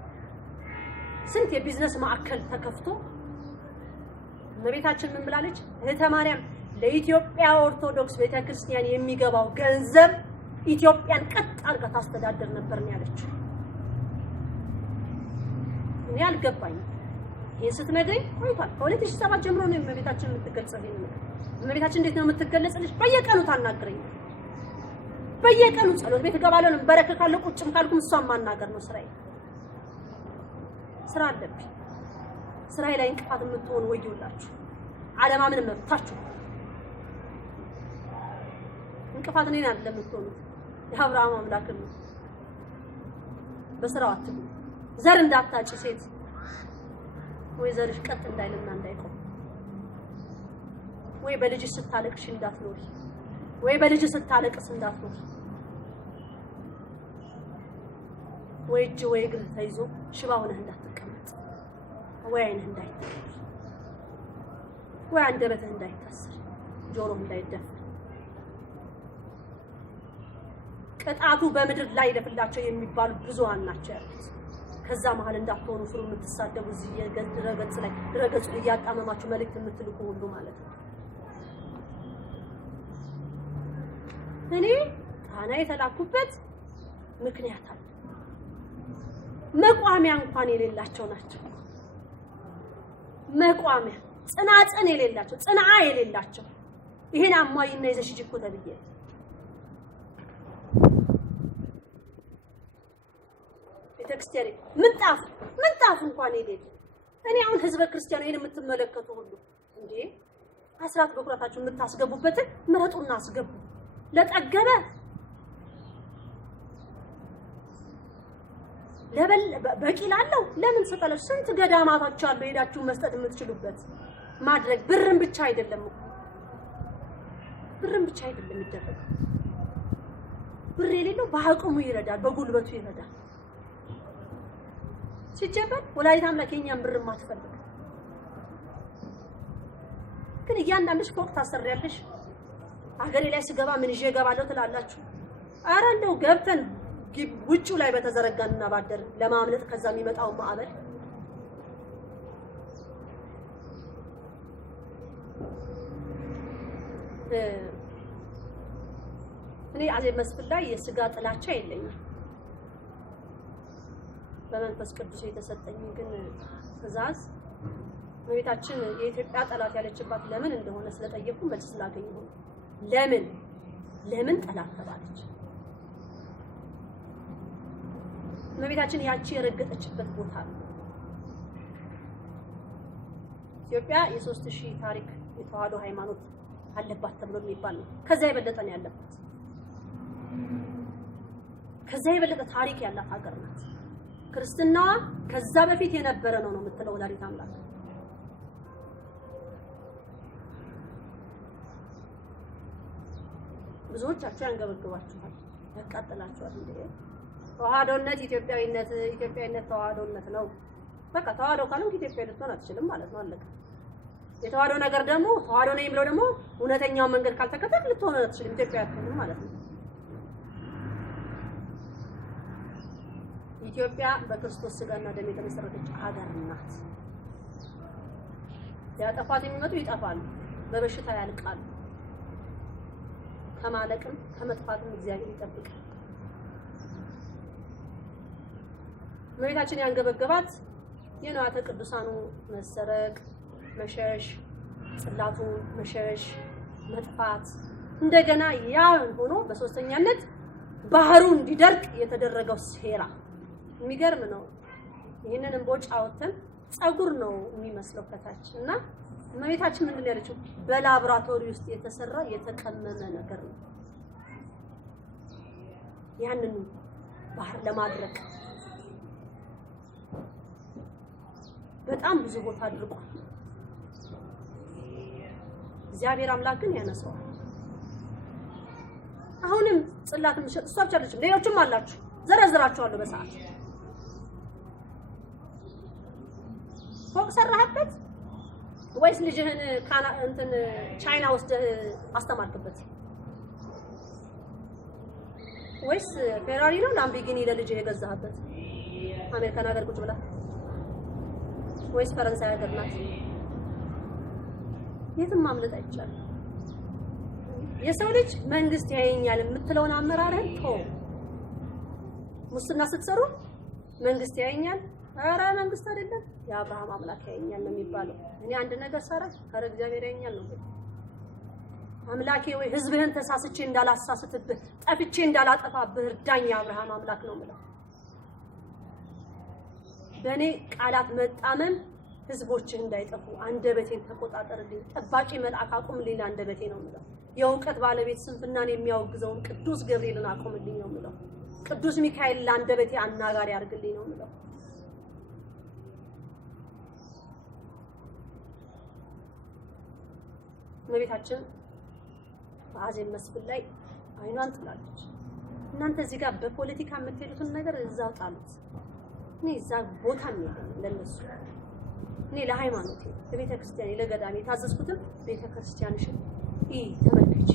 ስንት የቢዝነስ ማዕከል ተከፍቶ እመቤታችን ምን ብላለች? እህተ ማርያም ለኢትዮጵያ ኦርቶዶክስ ቤተክርስቲያን የሚገባው ገንዘብ ኢትዮጵያን ቀጥ አድርጋ ታስተዳድር ነበር ነው ያለችው። እኔ አልገባኝ። ይሄን ስትነግረኝ ቆይቷል። ከ2007 ጀምሮ ነው እመቤታችን የምትገልጸው። እመቤታችን እንዴት ነው የምትገለጽልሽ? በየቀኑ ታናግረኝ። በየቀኑ ጸሎት ቤት እገባለሁ፣ በረከካለሁ። ቁጭም ካልኩም እሷን ማናገር ነው ስራዬ። ስራ አለብኝ። ስራዬ ላይ እንቅፋት የምትሆኑ ወይውላችሁ። አለማመን መብታችሁ። እንቅፋት እኔን አይደለም የምትሆኑት፣ የአብርሃም አምላክ ነው። በስራው አትሉ። ዘር እንዳታጭ ሴት ወይ ዘርሽ ቀጥ እንዳይልና እንዳይቆም፣ ወይ በልጅሽ ስታለቅሽ እንዳትኖሪ፣ ወይ በልጅሽ ስታለቅስ እንዳትኖሪ፣ ወይ እጅ ወይ እግር ተይዞ ሽባ ሆነህ እንዳትቀመጥ፣ ወይ ዓይንህ እንዳይታሰር፣ ወይ አንደበትህ እንዳይታሰር፣ ጆሮህ እንዳይደፈን። ቅጣቱ በምድር ላይ ለፍላቸው የሚባሉ ብዙሃን ናቸው ያሉት። ከዛ መሀል እንዳትሆኑ ፍሩ። የምትሳደቡ እዚህ ድረገጽ ላይ ድረገጹ እያጣመማችሁ መልእክት የምትልኩ ሁሉ ማለት ነው። እኔ ጣና የተላኩበት ምክንያት አለ። መቋሚያ እንኳን የሌላቸው ናቸው። መቋሚያ ጽናጽን የሌላቸው፣ ጽንዓ የሌላቸው። ይሄን አሟይና ይዘሽ ሂጂ እኮ ተብዬ ቤተክርስቲያን ምንጣፍ እንኳን የሌለ። እኔ አሁን ህዝበ ክርስቲያኑ ይሄን የምትመለከቱ ሁሉ እንዴ አስራት በኩራታችሁ የምታስገቡበትን ምረጡና አስገቡ። ለጠገበ በቂ ላለው ለምን ሰጠለሽ? ስንት ገዳማቶች አሉ ሄዳችሁ መስጠት የምትችሉበት ማድረግ። ብርም ብቻ አይደለም ይደረጋል። ብር የሌለው በአቅሙ ይረዳል፣ በጉልበቱ ይረዳል። ሲጀመር ወላዲተ አምላክ የኛን ብር ማትፈልግ ግን እያንዳንድሽ ፎቅ ታሰሪያለሽ። አገሬ ላይ ስገባ ምን ይዤ እገባለሁ ትላላችሁ። ኧረ እንደው ገብተን ውጪው ላይ በተዘረጋንና ባደር ለማምለጥ ከዛ የሚመጣው ማዕበል እኔ አዜብ መስፍን ላይ የስጋ ጥላቻ የለኝም። በመንፈስ ቅዱስ የተሰጠኝ ግን ትእዛዝ እመቤታችን የኢትዮጵያ ጠላት ያለችባት ለምን እንደሆነ ስለጠየቁ መልስ ስላገኘሁ ለምን ጠላት ተባለች? እመቤታችን ያቺ የረገጠችበት ቦታ ነው። ኢትዮጵያ የ3000 ታሪክ የተዋህዶ ሃይማኖት አለባት ተብሎ የሚባል ነው። ከዛ የበለጠ ነው ያለባት። ከዛ የበለጠ ታሪክ ያላት ሀገር ናት። ክርስትናዋ ከዛ በፊት የነበረ ነው የምትለው ወላዲተ አምላክ። ብዙዎቻችሁ ያንገበግባችኋል፣ ያቃጥላችኋል። እንዴ ተዋህዶነት ኢትዮጵያዊነት ተዋህዶነት ነው። በቃ ተዋህዶ ካለም ኢትዮጵያ ልትሆን አትችልም ማለት ነው። አለቀ። የተዋህዶ ነገር ደግሞ ተዋህዶ ነኝ ብለው ደግሞ እውነተኛው መንገድ ካልተከተልክ ልትሆን አትችልም፣ ኢትዮጵያ አትሆንም ማለት ነው። ኢትዮጵያ በክርስቶስ ስጋና ደም የተመሰረተች ሀገር ናት። ያጠፋት የሚመጡ ይጠፋሉ፣ በበሽታ ያልቃሉ። ከማለቅም ከመጥፋትም እግዚአብሔር ይጠብቃል። እመቤታችን ያንገበገባት የንዋያተ ቅዱሳኑ መሰረቅ፣ መሸሽ፣ ጽላቱ መሸሽ፣ መጥፋት፣ እንደገና ያ ሆኖ በሶስተኛነት ባህሩ እንዲደርቅ የተደረገው ሴራ የሚገርም ነው። ይሄንን እንቦጭ አውጥተን ጸጉር ነው የሚመስለው ከታች እና እመቤታችን ምንድን ያለችው በላብራቶሪ ውስጥ የተሰራ የተቀመመ ነገር ነው። ያንን ባህር ለማድረቅ በጣም ብዙ ቦታ አድርጓል። እግዚአብሔር አምላክ ግን ያነሳዋል። አሁንም ጽላት ምሽጥ እሷ ብቻ አይደለችም፣ ሌሎችም አላችሁ። ዘረዝራችኋለሁ በሰዓት ፎቅ ሰራህበት ወይስ ልጅህን ቻይና ወስደህ አስተማርክበት? ወይስ ፌራሪ ነው ላምቦርጊኒ ለልጅህ የገዛህበት? አሜሪካን ሀገር ቁጭ ብላ ወይስ ፈረንሳይ ሀገር ናት? የትም ማምለጥ አይቻልም። የሰው ልጅ መንግስት ያየኛል የምትለውን አመራርህን ተው። ሙስና ስትሰሩ መንግስት ያየኛል፣ ኧረ መንግስት አይደለም የአብርሃም አምላክ ያየኛል ነው የሚባለው። እኔ አንድ ነገር ሰራ ከረ እግዚአብሔር ያየኛል ነው። አምላኬ ወይ ህዝብህን ተሳስቼ እንዳላሳስትብህ ጠፍቼ እንዳላጠፋብህ እርዳኝ የአብርሃም አምላክ ነው የምለው። በእኔ ቃላት መጣመም ህዝቦችህ እንዳይጠፉ አንደበቴን ተቆጣጠርልኝ፣ ጠባቂ መልአክ አቁምልኝ አንደበቴ ነው የምለው። የእውቀት ባለቤት ስንፍናን የሚያወግዘውን ቅዱስ ገብርኤልን አቁምልኝ ነው የምለው። ቅዱስ ሚካኤል ለአንደበቴ አናጋሪ አድርግልኝ ነው የምለው። እመቤታችን በአዜብ መስፍን ላይ አይኗን ጥላለች። እናንተ እዚህ ጋር በፖለቲካ የምትሄዱትን ነገር እዛው ጣሉት። እኔ እዛ ቦታ ነው ለነሱ። እኔ ለሃይማኖቴ ለቤተ ክርስቲያኔ ለገዳሜ ታዘዝኩትን ቤተ ክርስቲያንሽን ተመልከች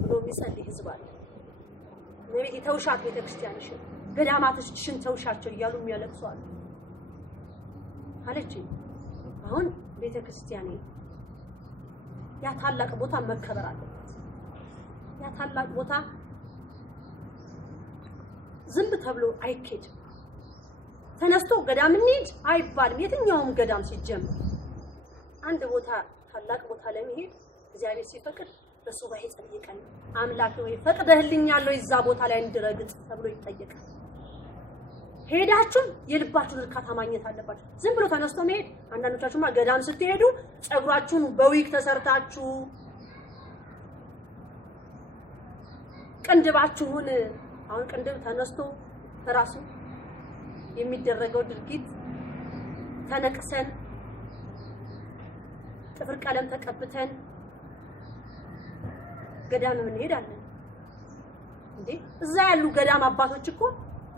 ብሎ የሚጸልይ ህዝብ አለ። እመቤቴ ተውሻት ቤተ ክርስቲያንሽን ገዳማትሽን ተውሻቸው እያሉ የሚያለቅሱ አሉ አለች። አሁን ቤተ ክርስቲያኔ ያ ታላቅ ቦታ መከበር አለበት። ያ ታላቅ ቦታ ዝም ተብሎ አይኬድም። ተነስቶ ገዳም እንሂድ አይባልም። የትኛውም ገዳም ሲጀምር አንድ ቦታ ታላቅ ቦታ ለመሄድ እግዚአብሔር ሲፈቅድ በሱባኤ ጸልየቀን አምላክ ወይ ፈቅደህልኛል ወይ እዛ ቦታ ላይ እንድረግጥ ተብሎ ይጠየቃል። ሄዳችሁ የልባችሁን እርካታ ማግኘት አለባችሁ። ዝም ብሎ ተነስቶ መሄድ። አንዳንዶቻችሁማ ገዳም ስትሄዱ ጸጉራችሁን በዊግ ተሰርታችሁ ቅንድባችሁን አሁን ቅንድብ ተነስቶ ተራሱ የሚደረገው ድርጊት ተነቅሰን ጥፍር ቀለም ተቀብተን ገዳም እንሄዳለን እንዴ? እዛ ያሉ ገዳም አባቶች እኮ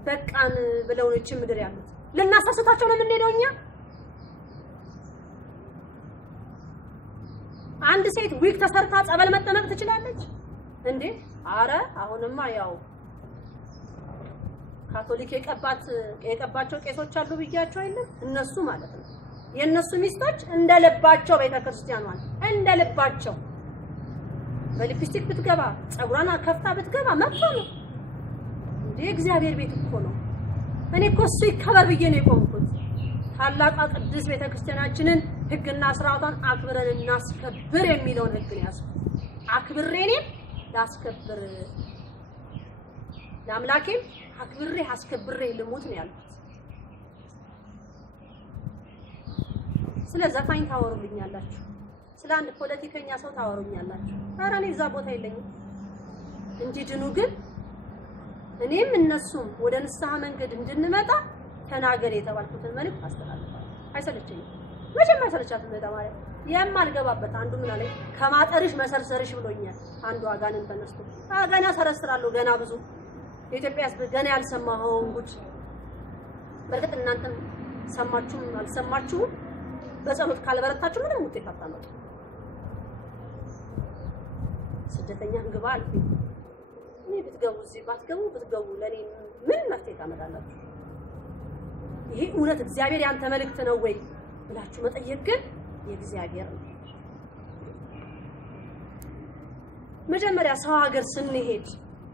በቃን ብለው ነው እቺ ምድር ያሉት። ለናሳስታቸው ነው የምንሄደው እኛ። አንድ ሴት ዊግ ተሰርታ ጸበል መጠመቅ ትችላለች እንዴ? አረ አሁንማ ያው ካቶሊክ የቀባቸው ቄሶች አሉ ብያቸው አይደል? እነሱ ማለት ነው የነሱ ሚስቶች እንደልባቸው ቤተክርስቲያኗን እንደልባቸው በሊፕስቲክ ብትገባ ጸጉራና ከፍታ ብትገባ መጥቶ ነው እንዴ? እግዚአብሔር ቤት እኮ ነው። እኔ እኮ እሱ ይከበር ብዬ ነው የቆምኩት። ታላቋ ቅድስት ቤተክርስቲያናችንን ህግና ስርዓቷን አክብረን እናስከብር የሚለውን ህግ ነው ያስኩት። አክብሬ እኔም ላስከብር ለአምላኬም አክብሬ አስከብሬ ልሞት ነው ያልኩት። ስለ ዘፋኝ ታወሩልኛላችሁ፣ ስለ አንድ ፖለቲከኛ ሰው ታወሩኛላችሁ። ኧረ እኔ እዛ ቦታ የለኝም። እንዲድኑ ግን እኔም እነሱም ወደ ንስሐ መንገድ እንድንመጣ ተናገር የተባልኩትን መልእክት አስተላልፋለሁ። አይሰለቸኝም። መቼም አይሰለቻትም ማለት የማልገባበት አንዱ ምን አለኝ ከማጠርሽ መሰርሰርሽ ብሎኛል። አንዱ አጋንን ተነስቶ ገና ሰረስራለሁ ገና ብዙ የኢትዮጵያ ሕዝብ ገና ያልሰማውን ጉድ። በርግጥ እናንተም ሰማችሁም አልሰማችሁም በጸሎት ካልበረታችሁ ምንም ውጤት አታመጡ። ስደተኛ ግባ አልኩኝ። እኔ ብትገቡ እዚህ ብትገቡ ለኔ ምን መፍትሄ ታመጣላችሁ? ይሄ እውነት እግዚአብሔር ያንተ መልእክት ነው ወይ ብላችሁ መጠየቅ ግን የእግዚአብሔር ነው። መጀመሪያ ሰው ሀገር ስንሄድ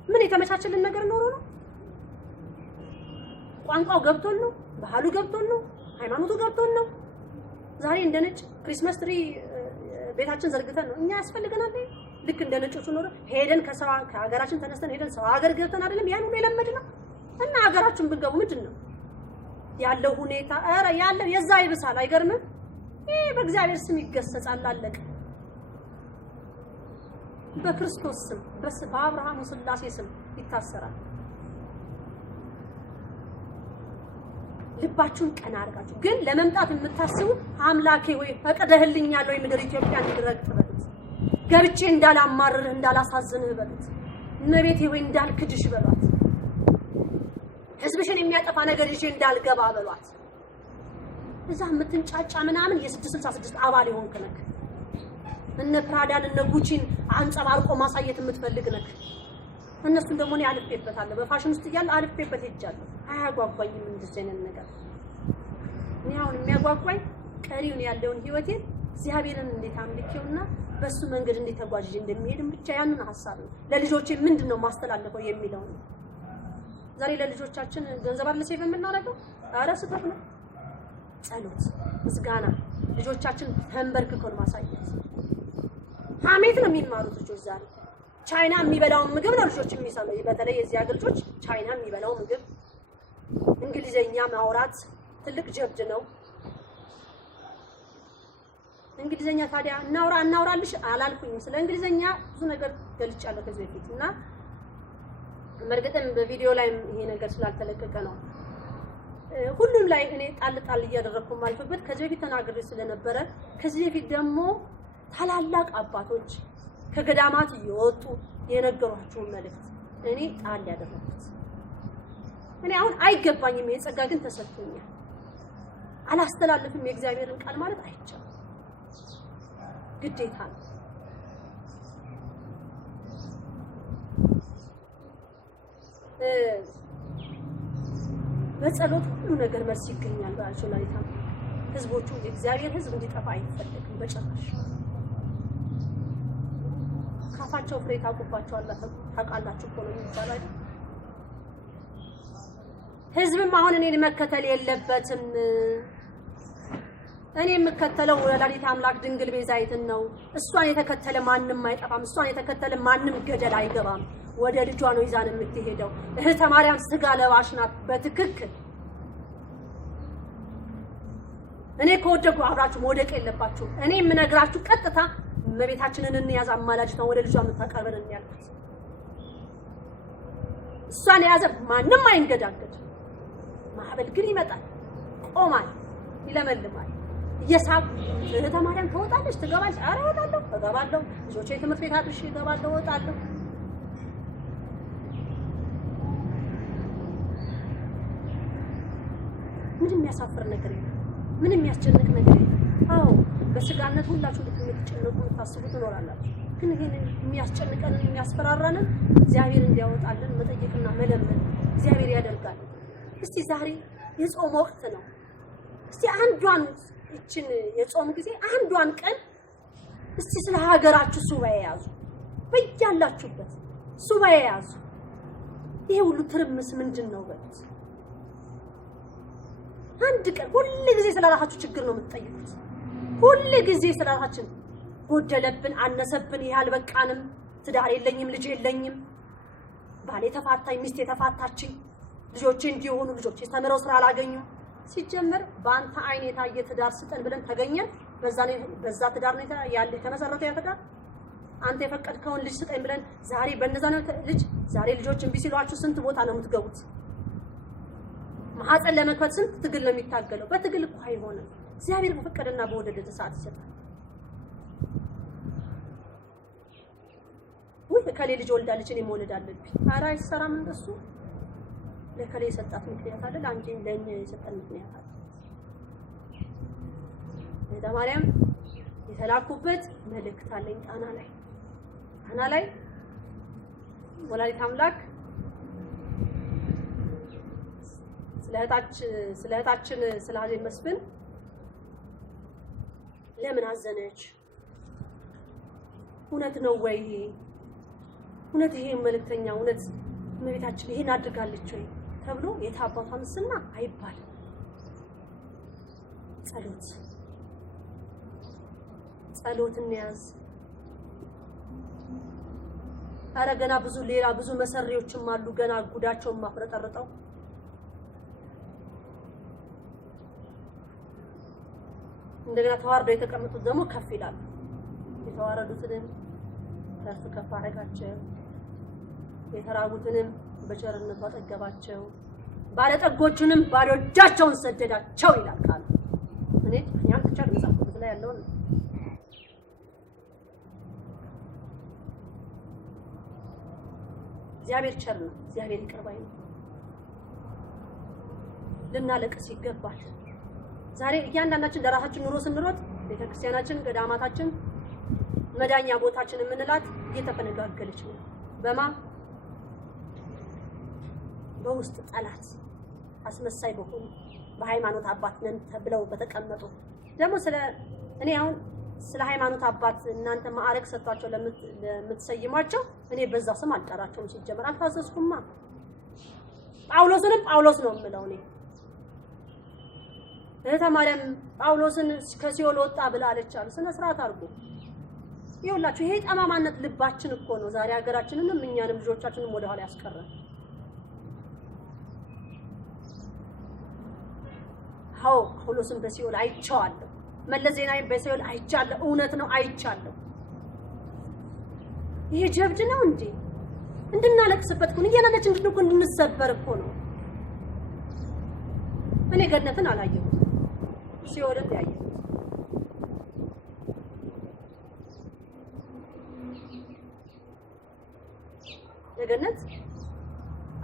ምን የተመቻቸልን ነገር ኖሮ ነው? ቋንቋው ገብቶን ነው? ባህሉ ገብቶን ነው? ሃይማኖቱ ገብቶን ነው? ዛሬ እንደ ነጭ ክሪስማስ ትሪ ቤታችን ዘርግተን ነው እኛ ያስፈልገናል? ልክ እንደ ነጮቹ ኖሮ ሄደን ከሀገራችን ተነስተን ሄደን ሰው ሀገር ገብተን አይደለም ያን ሁሉ የለመድነው? እና ሀገራችን ብንገቡ ምንድነው ያለው ሁኔታ? ኧረ ያለው የዛ ይብሳል። አይገርምም? ይሄ በእግዚአብሔር ስም ይገሰጻል። አለቀ። በክርስቶስ ስም በአብርሃም ስላሴ ስም ይታሰራል። ልባችሁን ቀና አድርጋችሁ ግን ለመምጣት የምታስቡ አምላኬ ወይ ፈቅደህልኛል ወይ ምድር ኢትዮጵያ እንድረግጥ በሉት። ገብቼ እንዳላማርርህ እንዳላሳዝንህ በሉት። እመቤቴ ወይ እንዳልክድሽ በሏት። ህዝብሽን የሚያጠፋ ነገር ይዤ እንዳልገባ በሏት። እዛ የምትንጫጫ ምናምን የ666 አባል የሆንክ ነክ እነ ፕራዳን እነ ጉቺን አንጸባርቆ ማሳየት የምትፈልግ ነክ። እነሱን ደግሞ እኔ አልፌበታለሁ። በፋሽን ውስጥ እያለ አልፌበት ሄጃለሁ። አያጓጓኝም እንደዚህ አይነት ነገር። እኔ አሁን የሚያጓጓኝ ቀሪውን ያለውን ህይወቴን እግዚአብሔርን እንዴት አምልኬውና በሱ መንገድ እንዴት ተጓዥ እንደሚሄድም ብቻ ያንን ሐሳብ ነው። ለልጆቼ ምንድነው ማስተላለፈው የሚለው ነው። ዛሬ ለልጆቻችን ገንዘብ አለ ሴቭ የምናደርገው? ኧረ ስህተት ነው። ጸሎት፣ ምስጋና፣ ልጆቻችን ተንበርክከው ማሳየት። ሐሜት ነው የሚማሩት ልጆች ዛሬ። ቻይና የሚበላውን ምግብ ነው ልጆች የሚሰሙ። በተለይ የዚህ ሀገር ልጆች ቻይና የሚበላው ምግብ፣ እንግሊዘኛ ማውራት ትልቅ ጀብድ ነው። እንግሊዘኛ ታዲያ እናውራልሽ አላልኩኝም። ስለ እንግሊዘኛ ብዙ ነገር ገልጫለሁ ከዚህ በፊት እና መርገጥም በቪዲዮ ላይ ይሄ ነገር ስላልተለቀቀ ነው ሁሉም ላይ እኔ ጣል እያደረኩ ማልፈበት ከዚህ በፊት ተናግሬ ስለነበረ ከዚህ በፊት ደግሞ ታላላቅ አባቶች ከገዳማት እየወጡ የነገሯቸው መልእክት እኔ ጣል ያደረኩት እኔ አሁን አይገባኝም። የጸጋ ግን ተሰጥቶኛል። አላስተላልፍም የእግዚአብሔርን ቃል ማለት አይቻልም፣ ግዴታ ነው። በጸሎት ሁሉ ነገር መልስ ይገኛል። በአልቾላይታ ህዝቦቹ የእግዚአብሔር ህዝብ እንዲጠፋ አይፈልግም በጭራሽ። ካፋቸው ፍሬ ታውቃላችሁ እኮ ነው የሚባለው አይደል? ህዝብም አሁን እኔን መከተል የለበትም። እኔ የምከተለው ወላዲተ አምላክ ድንግል ቤዛይትን ነው። እሷን የተከተለ ማንም አይጠፋም። እሷን የተከተለ ማንም ገደል አይገባም። ወደ ልጇ ነው ይዛን የምትሄደው። እህተ ማርያም ስጋ ለባሽ ናት በትክክል። እኔ ከወደቁ አብራችሁ መውደቅ የለባችሁ። እኔ የምነግራችሁ ቀጥታ እመቤታችንን እንያዝ፣ አማላጅቷን ወደ ልጇ የምታቀርበን እንያልኩት። እሷን የያዘ ማንም አይንገዳገድ። ማዕበል ግን ይመጣል፣ ቆማል፣ ይለመልማል። እየሳብ እህተ ማርያም ትወጣለች፣ ትገባለች። ኧረ እወጣለሁ፣ እገባለሁ። ልጆቼ ትምህርት ቤት አድርሼ እገባለሁ፣ እወጣለሁ። ምንም የሚያሳፍር ነገር የለም። ምንም የሚያስጨንቅ ነገር የለም። አዎ በስጋነት ሁላችሁ ልትጨነቁ የምታስቡ ትኖራላችሁ። ግን ይሄንን የሚያስጨንቀንን የሚያስፈራራንን እግዚአብሔር እንዲያወጣልን መጠየቅና መለመን እግዚአብሔር ያደርጋል። እስቲ ዛሬ የጾም ወቅት ነው። እስቲ አንዷን እችን የጾም ጊዜ አንዷን ቀን እስቲ ስለ ሀገራችሁ ሱባኤ ያዙ። በያላችሁበት ሱባኤ ያዙ። ይሄ ሁሉ ትርምስ ምንድነው በሉት። አንድ ቀን ሁሉ ጊዜ ስለራሳችሁ ችግር ነው የምትጠይቁት። ሁሉ ጊዜ ስለራሳችን ጎደለብን፣ አነሰብን፣ ይሄ አልበቃንም፣ ትዳር የለኝም፣ ልጅ የለኝም፣ ባሌ ተፋታኝ፣ ሚስቴ ተፋታችኝ፣ ልጆቼ እንዲሆኑ ልጆቼ ተምረው ስራ አላገኙ። ሲጀመር በአንተ አይን የታየ ትዳር ስጠን ብለን ተገኘን። በዛ ትዳር ነው ያለ ተመሰረተ ያ ትዳር። አንተ የፈቀድከውን ልጅ ስጠን ብለን ዛሬ በእነዛ ነው ልጅ ዛሬ ልጆች እምቢ ሲሏችሁ ስንት ቦታ ነው የምትገቡት? ማህፀን ለመክፈት ስንት ትግል ነው የሚታገለው። በትግል እኮ አይሆንም። እግዚአብሔር በፈቀደና በወደደ ሰዓት ይሰጣል። ወይ ከሌ ልጅ ወልዳለች እኔ መውለድ አለብኝ። ኧረ አይሰራም እንደሱ። ለከሌ የሰጣት ምክንያት አለ፣ ለአንቺም ለእኛ የሰጠን ምክንያት አለ። እህተ ማርያም የተላኩበት መልእክት አለኝ። ጣና ላይ ወላዲተ አምላክ ስለእህታችን ስለ ሀዜብ መስፍን ለምን አዘነች? እውነት ነው ወይ? እውነት ይሄ መልእክተኛ እውነት እመቤታችን ይሄን አድርጋለች ወይ ተብሎ የታባቷ ምስና አይባልም። ጸሎት እንያዝ። ኧረ ገና ብዙ መሰሪዎችም አሉ ገና ጉዳቸውን ማፍረጠርጠው። እንደገና ተዋርደው የተቀመጡት ደግሞ ከፍ ይላሉ። የተዋረዱትንም ከፍ አደረጋቸው፣ የተራቡትንም በቸርነቱ አጠገባቸው፣ ባለጠጎቹንም ባዶ እጃቸውን ሰደዳቸው ይላል ቃሉ። እኛም ብቻ መጽሐፍ ቅዱስ ላይ ያለውን እግዚአብሔር ቸር ነው። እግዚአብሔር ይቅር ባይ ነው። ልናለቅስ ይገባል። ዛሬ እያንዳንዳችን ለራሳችን ኑሮ ስንሮጥ ቤተክርስቲያናችን፣ ገዳማታችን፣ መዳኛ ቦታችን የምንላት እየተፈነጋገለች ነው። በውስጥ ጠላት አስመሳይ በሆኑ በሃይማኖት አባት ነን ተብለው በተቀመጡ ደግሞ እኔ አሁን ስለ ሃይማኖት አባት እናንተ ማዕረግ ሰጥቷቸው ለምትሰይሟቸው እኔ በዛ ስም አልጠራቸውም። ሲጀመር አልታዘዝኩማ። ጳውሎስንም ጳውሎስ ነው የምለው እኔ። እህተ ማርያም ጳውሎስን ከሲኦል ወጣ ብላለች አሉ። ስነ ስርዓት አድርጉ። ይኸውላችሁ ይሄ ጠማማነት ልባችን እኮ ነው ዛሬ ሀገራችንንም እኛንም ልጆቻችንም ወደ ኋላ ያስቀረን። አዎ ጳውሎስን በሲኦል አይቼዋለሁ። መለስ ዜናዊ በሲኦል አይቻለሁ። እውነት ነው አይቻለሁ። ይሄ ጀብድ ነው እንዴ? እንድናለቅስበት እኮ እያናለች እንድንሰበር እኮ ነው። እኔ ገነትን አላየሁም፣ ሲኦልን ያየሁት። ለገነት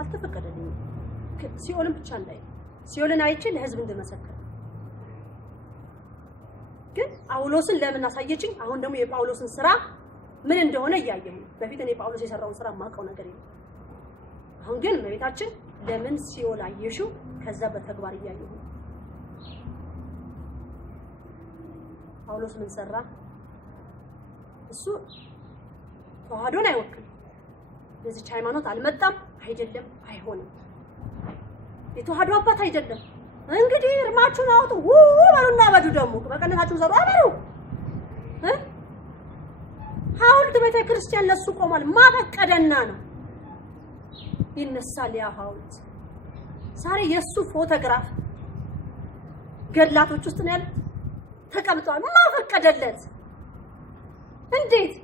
አልተፈቀደልኝም። ሲኦልን ብቻ እንዳይ ሲኦልን አይቼ ለህዝብ እንድመሰክር። ግን ጳውሎስን ለምን አሳየችኝ? አሁን ደግሞ የጳውሎስን ስራ ምን እንደሆነ እያየሁ ነው። በፊት እኔ ጳውሎስ የሰራውን ስራ ማውቀው ነገር የለም። አሁን ግን እመቤታችን ለምን ሲኦል አየሽው? ከዛ በተግባር እያየሁ ነው። ጳውሎስ ምን ሰራ? እሱ ተዋህዶን አይወክልም። ለዚህ ሃይማኖት አልመጣም፣ አይደለም፣ አይሆንም። የተዋህዶ አባት አይደለም። እንግዲህ እርማችሁን አውጡ በሉና በዱ ደግሞ በቀነታችሁን ሰሩ አበሩ። ሐውልት ቤተ ክርስቲያን ለሱ ቆሟል። ማበቀደና ነው ይነሳል ያ ሐውልት። ዛሬ የሱ ፎቶግራፍ ገድላቶች ውስጥ ነው ያለ ተቀምጧል። ማፈቀደለት እንዴት?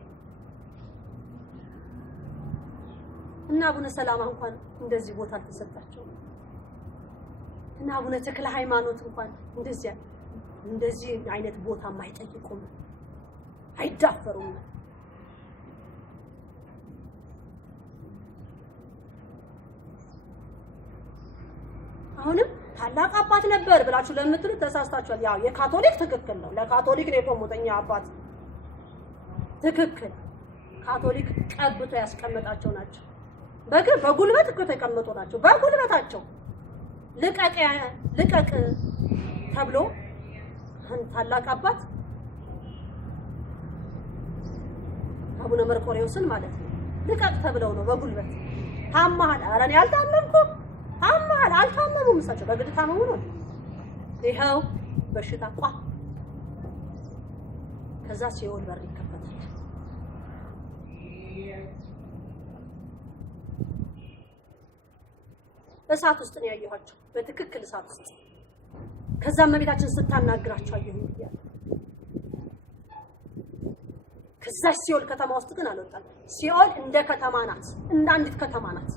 እና አቡነ ሰላማ እንኳን እንደዚህ ቦታ አልተሰጣቸው። እና አቡነ ተክለ ሃይማኖት እንኳን እንደዚህ አይነት ቦታ ማይጠይቁም፣ አይዳፈሩም። አሁንም ታላቅ አባት ነበር ብላችሁ ለምትሉ ተሳስታችኋል። ያው የካቶሊክ ትክክል ነው። ለካቶሊክ ነው የቆሙተኛ አባት ትክክል። ካቶሊክ ቀብቶ ያስቀመጣቸው ናቸው። በጉልበት እኮ ተቀመጡ ናቸው። በጉልበታቸው ልቀቅ ተብሎ ታላቅ አባት አቡነ መርቆሬዎስን ማለት ነው ልቀቅ ተብለው ነው በጉልበት። ታማሃል? ኧረ እኔ አልታመምኩም። ታማሃል? አልታመሙም። እሳቸው በግድ ታመሙ ነው። ይኸው በሽታ ቋ ከዛ ሲኦል በር ይከፈታል። እሳት ውስጥ ነው ያየኋቸው፣ በትክክል እሳት ውስጥ። ከዛ እመቤታችን ስታናግራቸው አየሁኝ ይላል። ከዛ ሲኦል ከተማ ውስጥ ግን አልወጣም። ሲኦል እንደ ከተማ ናት፣ እንደ አንዲት ከተማ ናት።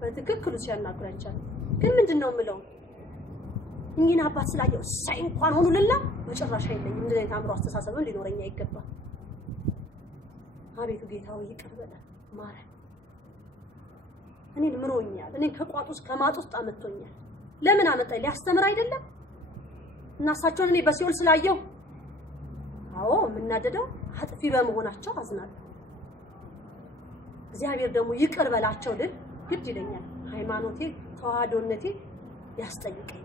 በትክክሉ ሲያናግራቸው ግን ምንድነው የምለው? እኚህን አባት ስላየው ሳይ እንኳን ሆኑልና መጨረሻ የለኝም። እንደዚህ አይነት አእምሮ አስተሳሰብ ሊኖረኝ አይገባም። አቤቱ ጌታው ይቅር በለን ማረን። እኔን ምሮኛል። እኔን ከቋጡስ ከማጡስ አመጥቶኛል። ለምን አመጣኝ? ሊያስተምር አይደለም? እና እሳቸውን እኔ በሲኦል ስላየው አዎ የምናደደው አጥፊ በመሆናቸው አዝናለሁ። እግዚአብሔር ደግሞ ይቅር በላቸው ልል ግድ ይለኛል። ሃይማኖቴ ተዋህዶነቴ ያስጠይቀኛል።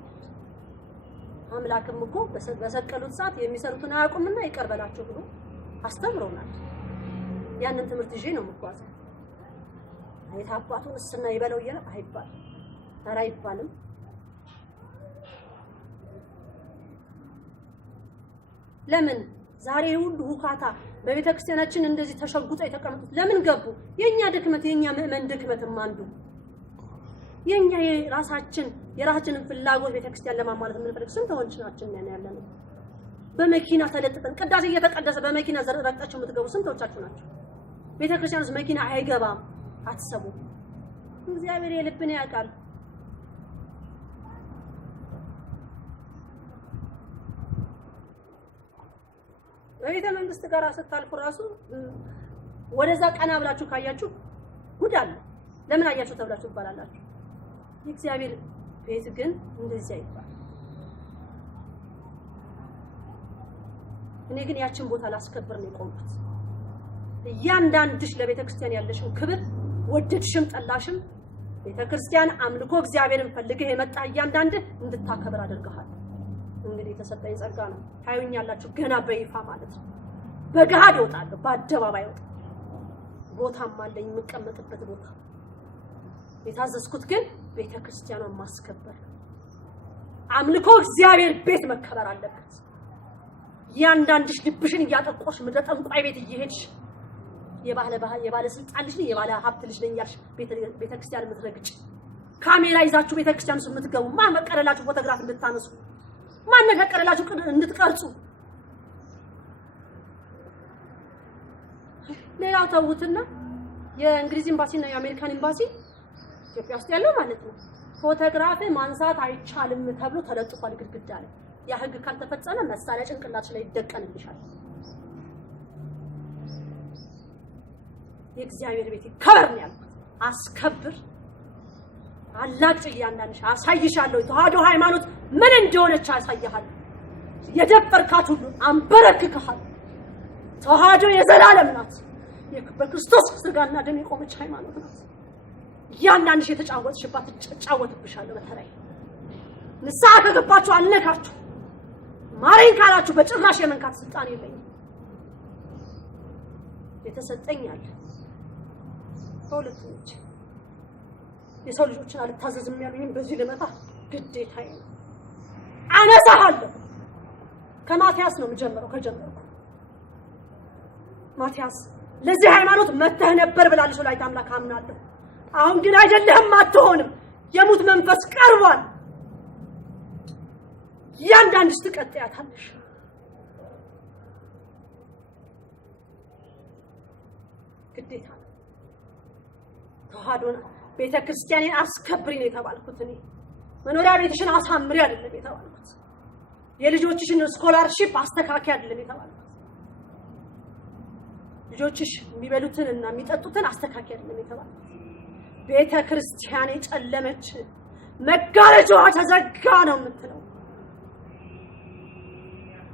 አምላክም እኮ በሰቀሉት ሰዓት የሚሰሩትን አያውቁምና ይቅር በላቸው ብሎ አስተምሮናል። ያንን ትምህርት ይዤ ነው የምጓዘው። አይታ አባቱን እስና ይበለው ይላል አይባልም። ኧረ አይባልም። ለምን ዛሬ ሁሉ ሁካታ በቤተ ክርስቲያናችን እንደዚህ ተሸጉጦ የተቀመጡት ለምን ገቡ? የኛ ድክመት፣ የኛ ምእመን ድክመትም አንዱ የኛ የራሳችንን ፍላጎት ቤተ ክርስቲያን ለማሟላት የምንፈልግ ስንት ወንድናችን ነን ያለነው። በመኪና ተለጥጠን ቅዳሴ እየተቀደሰ በመኪና ዘረጣችሁ የምትገቡ ስንቶቻችሁ ናችሁ? ቤተ ክርስቲያን ውስጥ መኪና አይገባም አትሰቡ። እግዚአብሔር የልብን ያውቃል። በቤተ መንግስት ጋር ስታልፉ ራሱ ወደዛ ቀና ብላችሁ ካያችሁ ጉድ አለ። ለምን አያችሁ ተብላችሁ ይባላላችሁ። የእግዚአብሔር ቤት ግን እንደዚህ አይባል። እኔ ግን ያችን ቦታ ላስከብር ነው የቆምኩት። እያንዳንድሽ ለቤተ ክርስቲያን ያለሽን ክብር ወደድሽም ጠላሽም ቤተ ክርስቲያን አምልኮ እግዚአብሔርን ፈልገህ የመጣ እያንዳንድ እንድታከብር አድርገሃል። እንግዲህ የተሰጠኝ ጸጋ ነው። ታዩኛላችሁ ገና በይፋ ማለት ነው። በገሃድ እወጣለሁ፣ በአደባባይ እወጣለሁ። ቦታም አለኝ የምቀመጥበት ቦታ። የታዘዝኩት ግን ቤተክርስቲያኗን ማስከበር። አምልኮ እግዚአብሔር ቤት መከበር አለበት። ያንዳንድሽ ልብሽን እያጠቆሽ ምድረ ጠንቋይ ቤት እየሄድሽ የባለ ስልጣን ልጅ ነኝ የባለ ሀብት ልጅ ነኝ ያልሽ ቤተክርስቲያን የምትረግጭ ካሜራ ይዛችሁ ቤተክርስቲያን ውስጥ የምትገቡ ማን መቀረላችሁ ፎቶግራፍ እንድታነሱ? ማን ፈቀደላችሁ እንድትቀርጹ? ሌላው ተውትና የእንግሊዝ ኤምባሲና የአሜሪካን ኤምባሲ ኢትዮጵያ ውስጥ ያለው ማለት ነው ፎቶግራፍ ማንሳት አይቻልም ተብሎ ተለጥፏል ግድግዳ ላይ። ያ ህግ ካልተፈጸመ መሳሪያ ጭንቅላትሽ ላይ ይደቀንልሻል። የእግዚአብሔር ቤት ይከበር ነው ያልኩት። አስከብር አላጭ እያንዳንድሽ አሳይሻለሁ። ተዋህዶ ሃይማኖት ምን እንደሆነች አሳይሃለሁ። የደፈርካት ሁሉ አንበረክከሃል። ተዋህዶ የዘላለም ናት። በክርስቶስ ስጋና ደም የቆመች ሃይማኖት ናት። እያንዳንድሽ የተጫወትሽባት ተጫወትብሻለሁ። በተለይ ንስሐ ከገባችሁ አልነካችሁ። ማረኝ ካላችሁ በጭራሽ የመንካት ስልጣን የለኝም። የተሰጠኛል በሁለቱም እጅ የሰው ልጆችን አልታዘዝም ያሉኝ በዚህ ልመታ ግዴታዬ ነው። አነሳሃለሁ። ከማቲያስ ነው የምጀምረው። ከጀመርኩ ማቲያስ ለዚህ ሃይማኖት መተህ ነበር ብላለች ወላዲተ አምላክ አምናለሁ። አሁን ግን አይደለም አትሆንም። የሙት መንፈስ ቀርቧል። ያንዳንድሽ ትቀጥያታለሽ። ግዴታ ነው። ተዋህዶን ቤተክርስቲያኔን አስከብሪ ነው የተባልኩት። እኔ መኖሪያ ቤትሽን አሳምሪ አይደለም የተባልኩት። የልጆችሽን ስኮላርሺፕ አስተካክይ አይደለም የተባልኩት። ልጆችሽ የሚበሉትን እና የሚጠጡትን አስተካክይ አይደለም የተባልኩት። ቤተክርስቲያኔ ጨለመች፣ መጋረጃዋ ተዘጋ ነው የምትለው።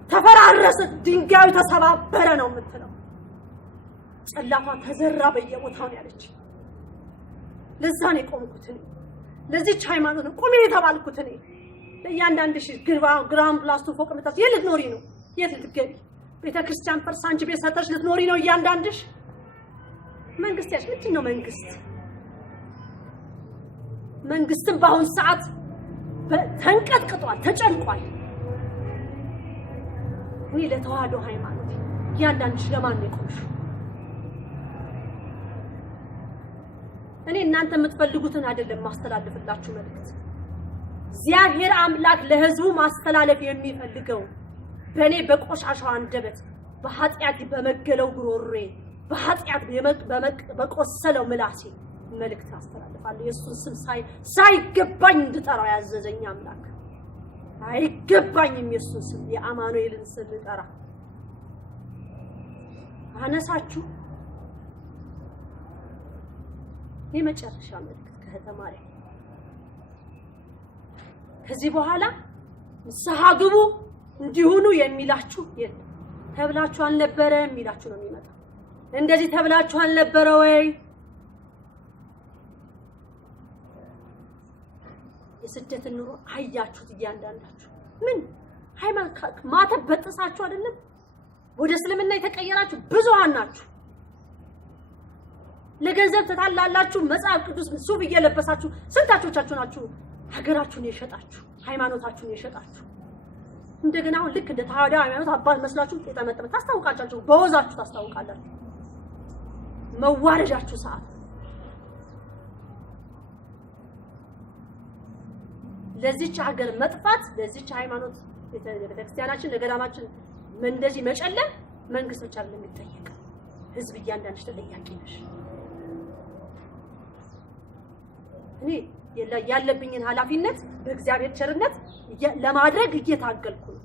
ተፈራረሰ፣ ድንጋዩ ተሰባበረ ነው የምትለው። ጸላፋ ተዘራ በየቦታው ነው ያለች። ለዛ ነው የቆምኩት እኔ። ለዚህች ሃይማኖት ነው ቁሚ የተባልኩት እኔ። ለእያንዳንድሽ ግራም ፕላስቱ ፎቅ ምታት የት ልትኖሪ ነው? የት ልትገቢ? ቤተክርስቲያን ፈርሳ አንቺ ቤት ሰርተሽ ልትኖሪ ነው እያንዳንድሽ? መንግስት ያሽ ምንድን ነው መንግስት? መንግስትም በአሁን ሰዓት ተንቀጥቅጧል፣ ተጨንቋል። እኔ ለተዋህዶ ሃይማኖት እያንዳንድሽ ለማን ነው የቆምሽው? እኔ እናንተ የምትፈልጉትን አይደለም ማስተላለፍላችሁ መልእክት። እግዚአብሔር አምላክ ለህዝቡ ማስተላለፍ የሚፈልገው በእኔ በቆሻሻው አንደበት በኃጢአት በመገለው ጉሮሬ በኃጢአት በቆሰለው ምላሴ መልእክት አስተላልፋለሁ። የእሱን ስም ሳይገባኝ እንድጠራው ያዘዘኝ አምላክ አይገባኝም። የእሱን ስም የአማኑኤልን ስም ልጠራ አነሳችሁ። የመጨረሻ መልእክት ከተማሪ ከዚህ በኋላ ንስሐ ግቡ እንዲሁኑ የሚላችሁ የለም። ተብላችሁ አልነበረ የሚላችሁ ነው የሚመጣው። እንደዚህ ተብላችሁ አልነበረ ወይ? የስደትን ኑሮ አያችሁት እያንዳንዳችሁ። ምን ሃይማኖት ማተብ በጥሳችሁ አይደለም ወደ እስልምና የተቀየራችሁ ብዙሃን ናችሁ። ለገንዘብ ተታላላችሁ። መጽሐፍ ቅዱስ ሱፍ እየለበሳችሁ ስንታቾቻችሁ ናችሁ ሀገራችሁን የሸጣችሁ ሃይማኖታችሁን የሸጣችሁ? እንደገና አሁን ልክ እንደ ተዋህዶ ሃይማኖት አባት መስላችሁ ተጠመጠመ ታስታውቃላችሁ። በወዛችሁ ታስታውቃላችሁ። መዋረጃችሁ ሰዓት ለዚህች ሀገር መጥፋት ለዚህች ሃይማኖት ቤተክርስቲያናችን ለገዳማችን እንደዚህ መጨለም መንግስት ብቻ አይደለም የሚጠየቀው፣ ህዝብ እያንዳንድሽ ተጠያቂ ነሽ። እኔ ያለብኝን ኃላፊነት በእግዚአብሔር ቸርነት ለማድረግ እየታገልኩ ነው።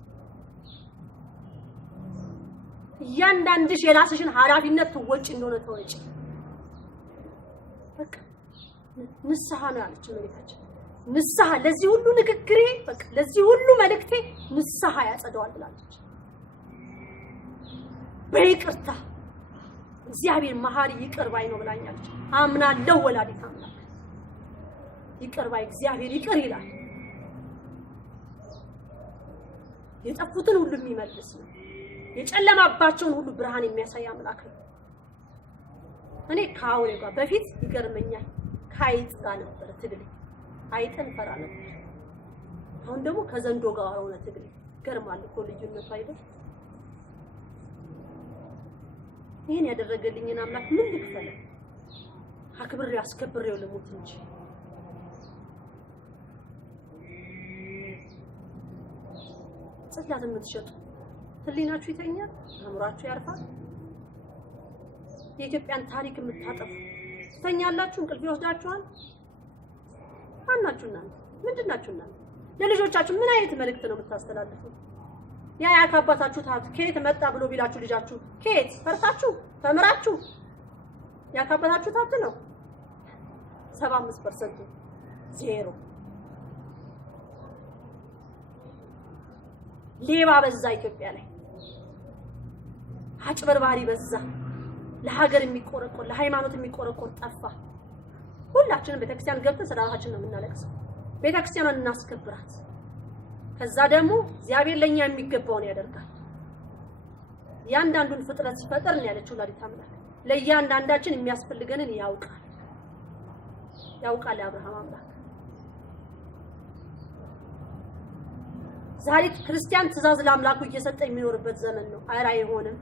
እያንዳንድሽ የራስሽን ኃላፊነት ትወጪ እንደሆነ ተወጪ። በቃ ንስሐ ነው ያለችው እመቤታችን። ንስሐ ለዚህ ሁሉ ንግግሬ በቃ ለዚህ ሁሉ መልእክቴ ንስሐ ያጸደዋል ብላለች። በይቅርታ እግዚአብሔር መሐሪ ይቅር ባይ ነው ብላኛለች። አምናለሁ ወላዲተ አምላክ ይቅር ባይ እግዚአብሔር ይቅር ይላል። የጠፉትን ሁሉ የሚመልስ ነው። የጨለማባቸውን ሁሉ ብርሃን የሚያሳይ አምላክ ነው። እኔ ካውሬ ጋር በፊት ይገርመኛል ካይጥ ጋር ነበር ትግል አይጥን ፈራ ነበር አሁን ደግሞ ከዘንዶ ጋር ሆነ ትግል ገርማል እኮ ልዩነቱ አይደል ይሄን ያደረገልኝን አምላክ ምን ልክፈለ አክብሬ አስከብሬው ልሙት እንጂ ጽላት የምትሸጡ ህሊናችሁ ይተኛል አምራችሁ ያርፋል የኢትዮጵያን ታሪክ የምታጠፉ ተኛላችሁ እንቅልፍ ይወስዳችኋል አናችሁና ምንድናችሁና ለልጆቻችሁ ምን አይነት መልእክት ነው የምታስተላልፉት ያ ያካባታችሁ ታት ከየት መጣ ብሎ ቢላችሁ ልጃችሁ ከየት ፈርታችሁ ተምራችሁ ያካባታችሁ ታት ነው 75% ዜሮ ሌባ በዛ ኢትዮጵያ ላይ አጭበርባሪ በዛ ለሀገር የሚቆረቆር ለሃይማኖት የሚቆረቆር ጠፋ ሁላችንም ቤተክርስቲያን ገብተን ሰላታችን ነው የምናለቅሰው ቤተክርስቲያንን እናስከብራት ከዛ ደግሞ እግዚአብሔር ለኛ የሚገባውን ያደርጋል ያንዳንዱን ፍጥረት ሲፈጥር ነው ያለችው ወላዲተ አምላክ ለያንዳንዳችን የሚያስፈልገንን ያውቃል አብርሃም አምላክ ዛሬ ክርስቲያን ትእዛዝ ለአምላኩ እየሰጠ የሚኖርበት ዘመን ነው አይራ አይሆንም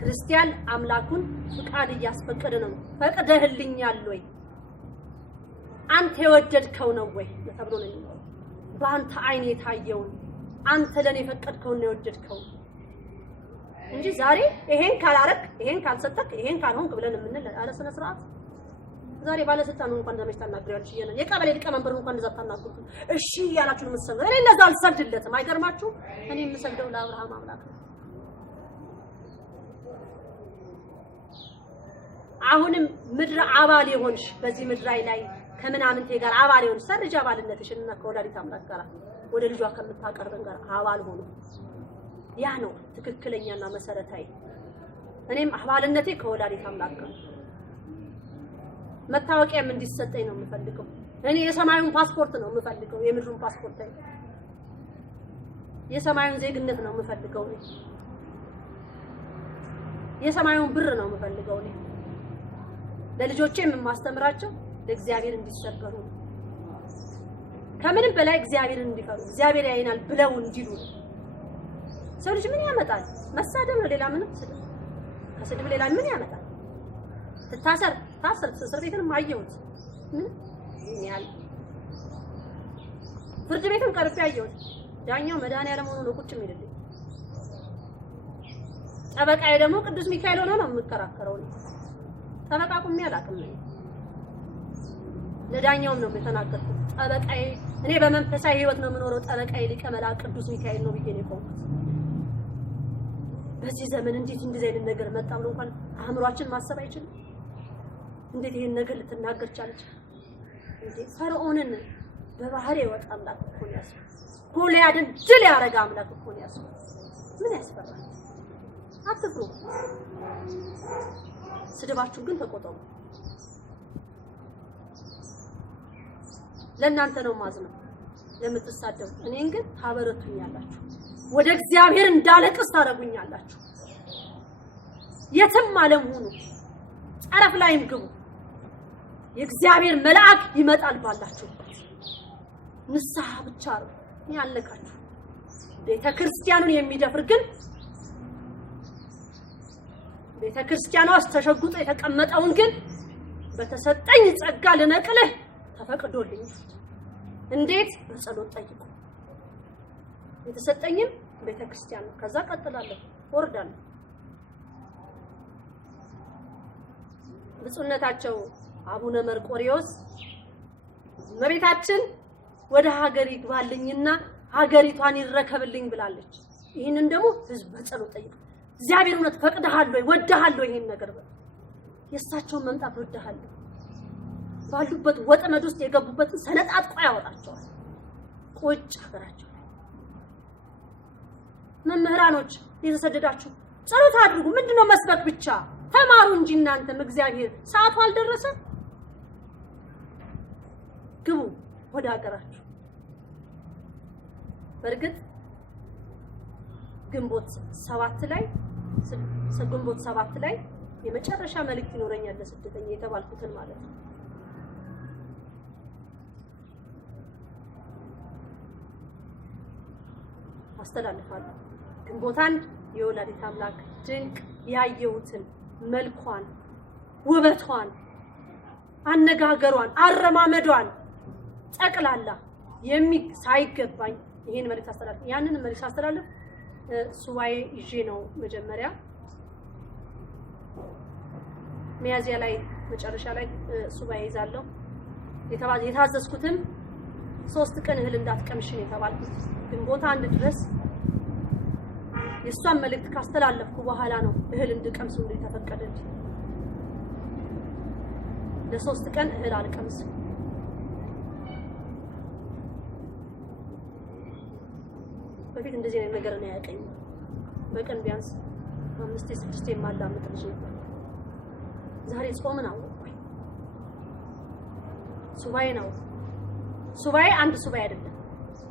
ክርስቲያን አምላኩን ፍቃድ እያስፈቀደ ነው ፈቅደህልኛል ወይ አንተ የወደድከው ነው ወይ ተብሎ ነው የሚለው በአንተ አይን የታየው አንተ ለኔ ፈቀድከው ነው የወደድከው እንጂ ዛሬ ይሄን ካላረክ ይሄን ካልሰጠክ ይሄን ካልሆንክ ብለን የምንል አለ ስነ ስርዓት ዛሬ ባለስልጣኑ እንኳን ደመሽ ታናግሪያለሽ ይሄን የቀበሌ ሊቀመንበር እንኳን እንደዛ ታናግሩት እሺ ያላችሁ ነው መሰለኝ እኔ እንደዛ አልሰግድለትም አይገርማችሁ እኔ የምሰግደው ለአብርሃም አምላክ ነው አሁንም ምድር አባል ይሆንሽ በዚህ ምድራይ ላይ ከምናምንቴ ጋር አባል ይሆን ሰርጅ አባልነትሽና ከወላዲተ አምላክ ጋር ወደ ልጇ ከምታቀርበን ጋር አባል ሆኖ ያ ነው ትክክለኛና መሰረታዊ እኔም አባልነቴ ከወላዲተ አምላክ ጋር መታወቂያም እንዲሰጠኝ ነው የምፈልገው እኔ የሰማዩን ፓስፖርት ነው የምፈልገው የምድሩን ፓስፖርት ላይ የሰማዩን ዜግነት ነው የምፈልገው እኔ የሰማዩን ብር ነው የምፈልገው እኔ ለልጆቼም የማስተምራቸው ለእግዚአብሔር እንዲሰበሩ ከምንም በላይ እግዚአብሔርን እንዲፈሩ እግዚአብሔር ያይናል ብለው እንዲሉ ሰው ልጅ ምን ያመጣል መሳደብ ነው ሌላ ምንም ከስድብ ሌላ ምን ያመጣል ትታሰር እስር ቤትንም አየሁት ያል ፍርድ ቤትም ቀርቤ አየሁት ዳኛው መድኃኒዓለም ሆኖ ነው ቁጭ የሚልልኝ ጠበቃዬ ደግሞ ቅዱስ ሚካኤል ሆኖ ነው የምከራከረው ጠበቃ ቁሜ አላውቅም ለዳኛውም ነው የተናገርኩት ጠበቃዬ እኔ በመንፈሳዊ ህይወት ነው የምኖረው ጠበቃዬ ሊቀ መላእክት ቅዱስ ሚካኤል ነው ብዬ ነው የቆምኩት በዚህ ዘመን እንዴት እንደዚህ አይነት ነገር መጣ ብሎ እንኳን አእምሯችን ማሰብ አይችልም እንዴት ይሄን ነገር ልትናገር ቻለች እንዴ ፈርዖንን በባህር የወጣ አምላክ እኮ ነው ያሰው ጎልያድን ድል ያረጋ አምላክ እኮ ነው ያሰው ምን ያስፈራል አትፍሩ ስድባችሁ ግን ተቆጠቡ ለእናንተ ነው ማዝነው ለምትሳደቡ እኔን ግን ታበረቱኛላችሁ ወደ እግዚአብሔር እንዳለቅስ ታረጉኛላችሁ የትም ዓለም ሁኑ ጠረፍ ላይም ግቡ የእግዚአብሔር መልአክ ይመጣል ባላችሁ ንስሐ ብቻ ነው ያለቃችሁ ቤተክርስቲያኑን የሚደፍር ግን ቤተክርስቲያኗ ተሸጉጦ የተቀመጠውን ግን በተሰጠኝ ጸጋ ለነቅልህ ተፈቅዶልኝ እንዴት በጸሎት ጠይቁ የተሰጠኝም ቤተክርስቲያን ነው ከዛ ቀጥላለሁ ወርዳለሁ ብፁዕነታቸው አቡነ መርቆሪዎስ መቤታችን ወደ ሀገር ይግባልኝና ሀገሪቷን ይረከብልኝ ብላለች ይሄንን ደግሞ ህዝብ በጸሎት ጠይቁ እግዚአብሔር እውነት ፈቅደሃል ወይ ወደሃል ወይ ይሄን ነገር የእሳቸውን መምጣት ወደሃል ባሉበት ወጥመድ ውስጥ የገቡበትን ሰነጣጥቆ ያወጣቸዋል ቁጭ ሀገራቸው መምህራኖች የተሰደዳችሁ ጸሎት አድርጉ ምንድነው መስበክ ብቻ ተማሩ እንጂ እናንተም እግዚአብሔር ሰዓቱ አልደረሰም ግቡ ወደ ሀገራችሁ በርግጥ ግንቦት 7 ላይ የመጨረሻ መልእክት ይኖረኛል ለስደተኛ የተባልኩትን ማለት ነው። አስተላልፋለሁ። ግንቦት 1 የወላዲተ አምላክ ድንቅ ያየሁትን መልኳን፣ ውበቷን፣ አነጋገሯን፣ አረማመዷን ጠቅላላ ሳይገባኝ ይሄን መልእክት አስተላልፍ ያንን መልእክት አስተላልፍ ሱባኤ ይዤ ነው መጀመሪያ ሚያዝያ ላይ መጨረሻ ላይ ሱባኤ ይዛለሁ። የታዘዝኩትም 3 ቀን እህል እንዳትቀምሽ ነው የተባልኩት። ግንቦት 1 ድረስ የሷን መልእክት ካስተላለፍኩ በኋላ ነው እህል እንድቀምስ ተፈቀደልኝ። ለ3 ቀን እህል አልቀምስም። በፊት እንደዚህ አይነት ነገር ነው ያቀኝ። በቀን ቢያንስ 5-6 የማላምጥ ልጅ ነበር። ዛሬ ጾምን አወቅኩኝ። ሱባኤ ነው። ሱባኤ አንድ ሱባኤ አይደለም።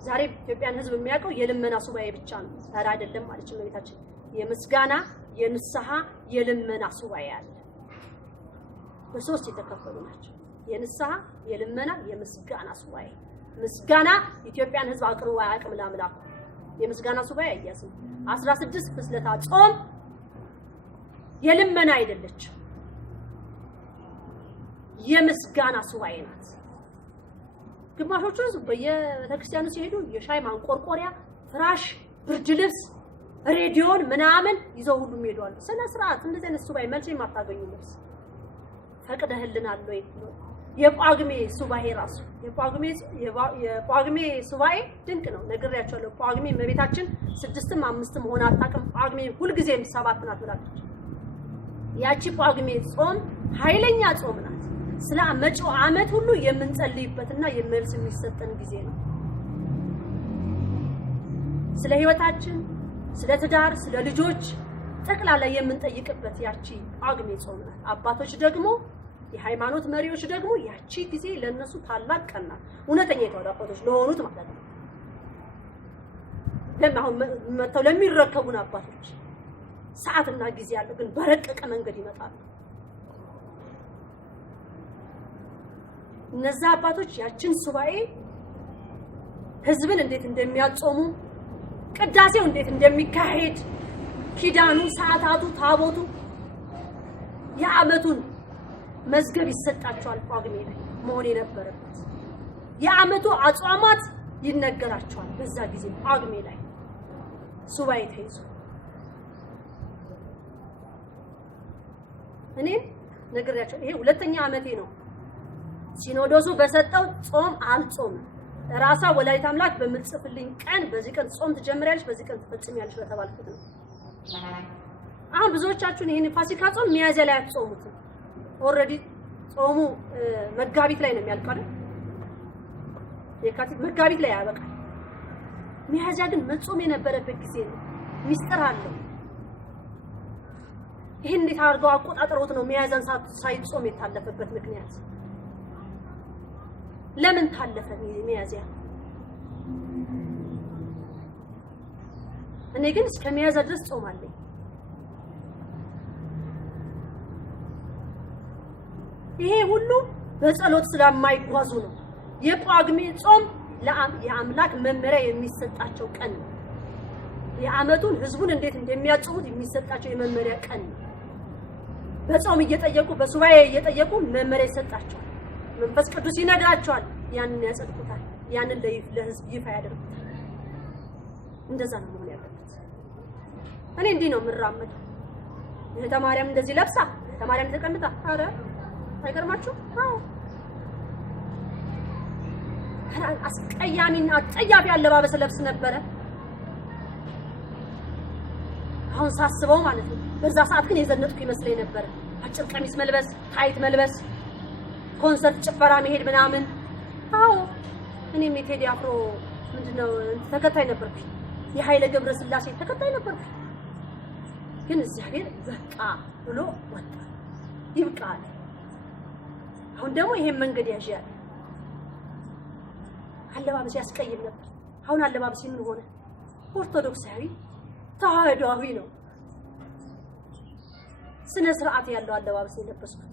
ዛሬ ኢትዮጵያን ሕዝብ የሚያውቀው የልመና ሱባኤ ብቻ ነው። ዛሬ አይደለም ማለት ነው። ቤታችን የምስጋና፣ የንስሐ፣ የልመና ሱባኤ አለ። በሶስት የተከፈሉ ናቸው። የንስሐ፣ የልመና፣ የምስጋና ሱባኤ። ምስጋና ኢትዮጵያን ሕዝብ አቅርቦ አያውቅም ለአምላኩ። የምስጋና ሱባኤ አያስም 16 ፍስለታ ጾም የልመና አይደለች፣ የምስጋና ሱባኤ ናት። ግማሾቹ በየቤተክርስቲያኑ ሲሄዱ የሻይ ማንቆርቆሪያ፣ ፍራሽ፣ ብርድ ልብስ፣ ሬዲዮን ምናምን ይዘው ሁሉ ይሄዳሉ። ስነ ስርዓት እንደዚህ አይነት ሱባኤ መልስ የማታገኙ ልብስ ፈቅደህልናል ወይ? የጳጉሜ ሱባኤ ራሱ የጳጉሜ ሱባኤ ድንቅ ነው። ነግሬያቸዋለሁ። ጳጉሜ እመቤታችን 6ም 5ም ሆና አታውቅም። ጳጉሜ ሁልጊዜም 7 ናት ብላለች። ያቺ ጳጉሜ ጾም ኃይለኛ ጾም ናት። ስለ መጪው ዓመት ሁሉ የምንጸልይበትና የመልስ የሚሰጠን ጊዜ ነው። ስለ ህይወታችን፣ ስለ ትዳር፣ ስለ ልጆች ጠቅላላ የምንጠይቅበት ያቺ ጳጉሜ ጾም ናት። አባቶች ደግሞ የሃይማኖት መሪዎች ደግሞ ያቺ ጊዜ ለነሱ ታላቅ ቀን ናት። እውነተኛ የተዋሕዶ አባቶች ለሆኑት ማለት ነው። ለማሁን መተው ለሚረከቡን አባቶች ሰዓትና ጊዜ ያለው ግን በረቀቀ መንገድ ይመጣሉ። እነዛ አባቶች ያችን ሱባኤ ህዝብን እንዴት እንደሚያጾሙ፣ ቅዳሴው እንዴት እንደሚካሄድ፣ ኪዳኑ፣ ሰዓታቱ፣ ታቦቱ የዓመቱን መዝገብ ይሰጣቸዋል። ጳጉሜ ላይ መሆን የነበረበት የዓመቱ አጽዋማት ይነገራቸዋል። በዛ ጊዜ ጳጉሜ ላይ ሱባኤ ተይዞ እኔም ነግሬያቸው ይሄ 2ኛ ዓመቴ ነው። ሲኖዶሱ በሰጠው ጾም አልጾምም። ራሷ ወላዲተ አምላክ በምትጽፍልኝ ቀን በዚህ ቀን ጾም ትጀምሪያለሽ፣ በዚህ ቀን ትፈጽሚያለሽ በተባልኩት ነው። አሁን ብዙዎቻችሁን ይሄን ፋሲካ ጾም ሚያዝያ ላይ አትጾሙትም። ኦሬዲ ጾሙ መጋቢት ላይ ነው የሚያልቀው አይደል? የካቲት መጋቢት ላይ ያበቃል። ሚያዝያ ግን መጾም የነበረበት ጊዜ ነው። ሚስጥር አለው። ይሄን እንዴት አድርገው አቆጣጥረውት ነው ሚያዝያን ሳይጾም የታለፈበት ምክንያት? ለምን ታለፈ ሚያዝያ? እኔ ግን እስከ ሚያዝያ ድረስ ጾማለሁ። ይሄ ሁሉ በጸሎት ስለማይጓዙ ነው። የጳጉሜ ጾም የአምላክ መመሪያ የሚሰጣቸው ቀን ነው። የዓመቱን ህዝቡን እንዴት እንደሚያጽሙት የሚሰጣቸው የመመሪያ ቀን ነው። በጾም እየጠየቁ በሱባኤ እየጠየቁ መመሪያ ይሰጣቸዋል። መንፈስ ቅዱስ ይነግራቸዋል። ያንን ያጸድቁታል። ያንን ለህዝብ ይፋ ያደርጉታል። እንደዛ ነው መሆን ያለበት። እኔ እንዲህ ነው የምራመደው። እህተ ማርያም እንደዚህ ለብሳ እህተ ማርያም ተቀምጣ አረ አይገርማችሁ? አዎ አስቀያሚና አጸያፊ አለባበስ ለብስ ነበረ። አሁን ሳስበው ማለት ነው። በዛ ሰዓት ግን የዘነጥኩ ይመስለኝ ነበር። አጭር ቀሚስ መልበስ፣ ታይት መልበስ፣ ኮንሰርት ጭፈራ መሄድ ምናምን። አዎ እኔም የቴዲ አፍሮ ምንድነው ተከታይ ነበርኩ። የኃይለ ገብረ ስላሴ ተከታይ ነበርኩ። ግን እግዚአብሔር በቃ ብሎ ወጣ። ይብቃል። አሁን ደግሞ ይሄን መንገድ ያዣል። አለባበስ ያስቀይም ነበር። አሁን አለባበስ ምን ሆነ? ኦርቶዶክሳዊ ተዋህዶአዊ ነው። ስነ ስርዓት ያለው አለባበስ የለበስኩት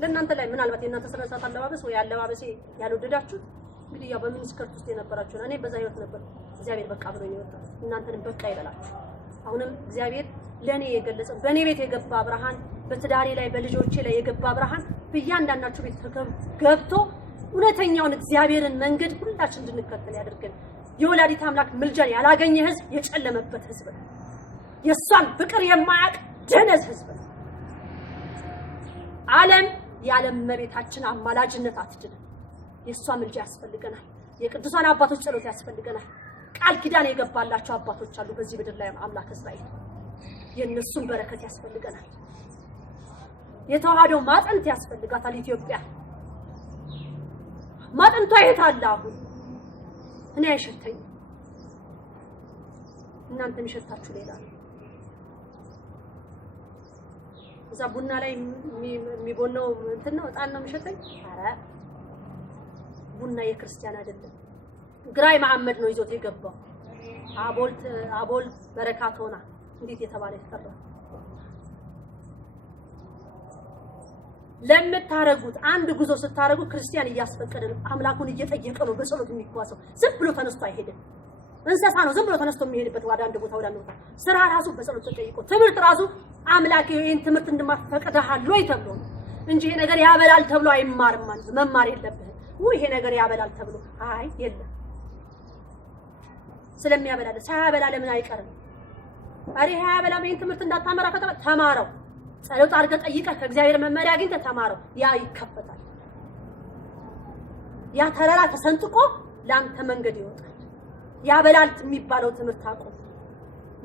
ለእናንተ ላይ ምናልባት የእናንተ ስነ ስርዓት አለባበስ ወይ አለባበሴ ያልወደዳችሁት እንግዲህ ያው በሚኒስከርት ውስጥ የነበራችሁ እኔ በዛ ህይወት ነበር እግዚአብሔር በቃ ብሎኝ ወጣ እናንተንም በቃ ይበላችሁ አሁንም እግዚአብሔር ለኔ የገለጸው በኔ ቤት የገባ ብርሃን በትዳሬ ላይ በልጆቼ ላይ የገባ ብርሃን በእያንዳንዳችሁ ቤት ገብቶ እውነተኛውን እግዚአብሔርን መንገድ ሁላችን እንድንከተል ያድርገን የወላዲት አምላክ ምልጃን ያላገኘ ህዝብ የጨለመበት ህዝብ ነው የሷን ፍቅር የማያቅ ደነዝ ህዝብ ነው ዓለም የዓለም መቤታችን አማላጅነት አትድንም የሷ ምልጃ ያስፈልገናል የቅዱሳን አባቶች ጸሎት ያስፈልገናል ቃል ኪዳን የገባላቸው አባቶች አሉ በዚህ ምድር ላይ አምላክ እስራኤል የነሱን በረከት ያስፈልገናል የተዋህዶ ማጥንት ያስፈልጋታል ኢትዮጵያ ማጥንቷ የታለ አሁን እኔ አይሸተኝ እናንተ የሚሸታችሁ ሌላ እዛ ቡና ላይ የሚቦነው እንትን ነው እጣን ነው የሚሸተኝ አረ ቡና የክርስቲያን አይደለም ግራይ መሐመድ ነው ይዞት የገባው አቦል በረካቶና እንዴት የተባለ ይፈራ ለምታረጉት አንድ ጉዞ ስታረጉ ክርስቲያን እያስፈቀደ ነው አምላኩን እየጠየቀ ነው በጸሎት የሚጓዘው ዝም ብሎ ተነስቶ አይሄድም እንሰሳ ነው ዝም ብሎ ተነስቶ የሚሄድበት ወደ አንድ ቦታ ወደ አንድ ቦታ ስራ ራሱ በጸሎት ተጠይቆ ትምህርት ራሱ አምላክ ይሄን ትምህርት እንደማፈቀደሃል ወይ ተብሎ እንጂ ይሄ ነገር ያበላል ተብሎ አይማርም ማለት መማር የለብህም ይሄ ነገር ያበላል ተብሎ አይ የለም ስለሚያበላል ሳያበላ ለምን አይቀርም አሪ ያበላ ይሄን ትምህርት እንዳታመራ ተማረው ጸሎት አድርገህ ጠይቀህ ከእግዚአብሔር መመሪያ አግኝተህ ተማረው ያ ይከፈታል ያ ተራራ ተሰንጥቆ ላንተ መንገድ ይወጣል ያበላል የሚባለው ትምህርት አቆም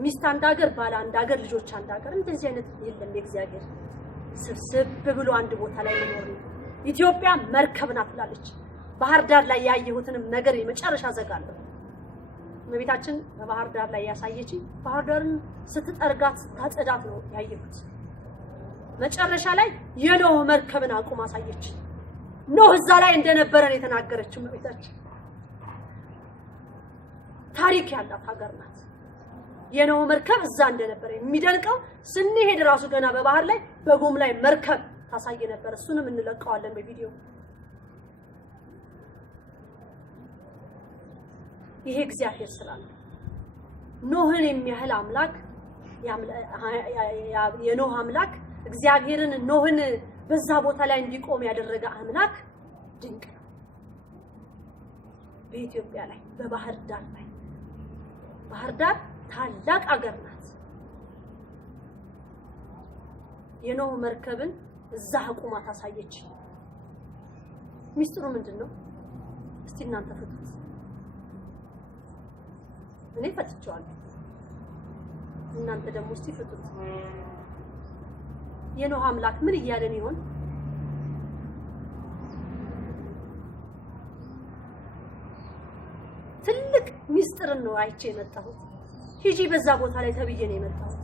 ሚስት አንድ ሀገር ባለ አንድ ሀገር ልጆች አንድ ሀገር እንደዚህ አይነት የለም የእግዚአብሔር ስብስብ ብሎ አንድ ቦታ ላይ መኖር ነው ኢትዮጵያ መርከብ ናት ትላለች ባህር ዳር ላይ ያየሁትንም ነገር የመጨረሻ ዘጋለሁ መቤታችን በባህር ዳር ላይ ያሳየችኝ ባህር ዳርን ስትጠርጋት ስታጸዳት ነው ያየሁት መጨረሻ ላይ የኖህ መርከብን አቁማ አሳየች ኖህ እዛ ላይ እንደነበረ ነው የተናገረችው መቤታችን ታሪክ ያላት ሀገር ናት የኖህ መርከብ እዛ እንደነበረ የሚደንቀው ስንሄድ ራሱ ገና በባህር ላይ በጎም ላይ መርከብ ታሳየ ነበር እሱንም እንለቀዋለን በቪዲዮ ይሄ እግዚአብሔር ስላለ ኖህን የሚያህል አምላክ የኖህ አምላክ እግዚአብሔርን ኖህን በዛ ቦታ ላይ እንዲቆም ያደረገ አምላክ ድንቅ ነው በኢትዮጵያ ላይ በባህር ዳር ላይ ባህር ዳር ታላቅ ሀገር ናት የኖህ መርከብን እዛ አቁማ ታሳየች ሚስጥሩ ምንድነው እስቲ እናንተ ፍቱት እኔ ፈትቼዋለሁ እናንተ ደግሞ እስቲ ፍቱት የኖህ አምላክ ምን እያለን ይሆን ትልቅ ሚስጥር ነው አይቼ የመጣሁት ሂጂ በዛ ቦታ ላይ ተብዬ ነው የመጣሁት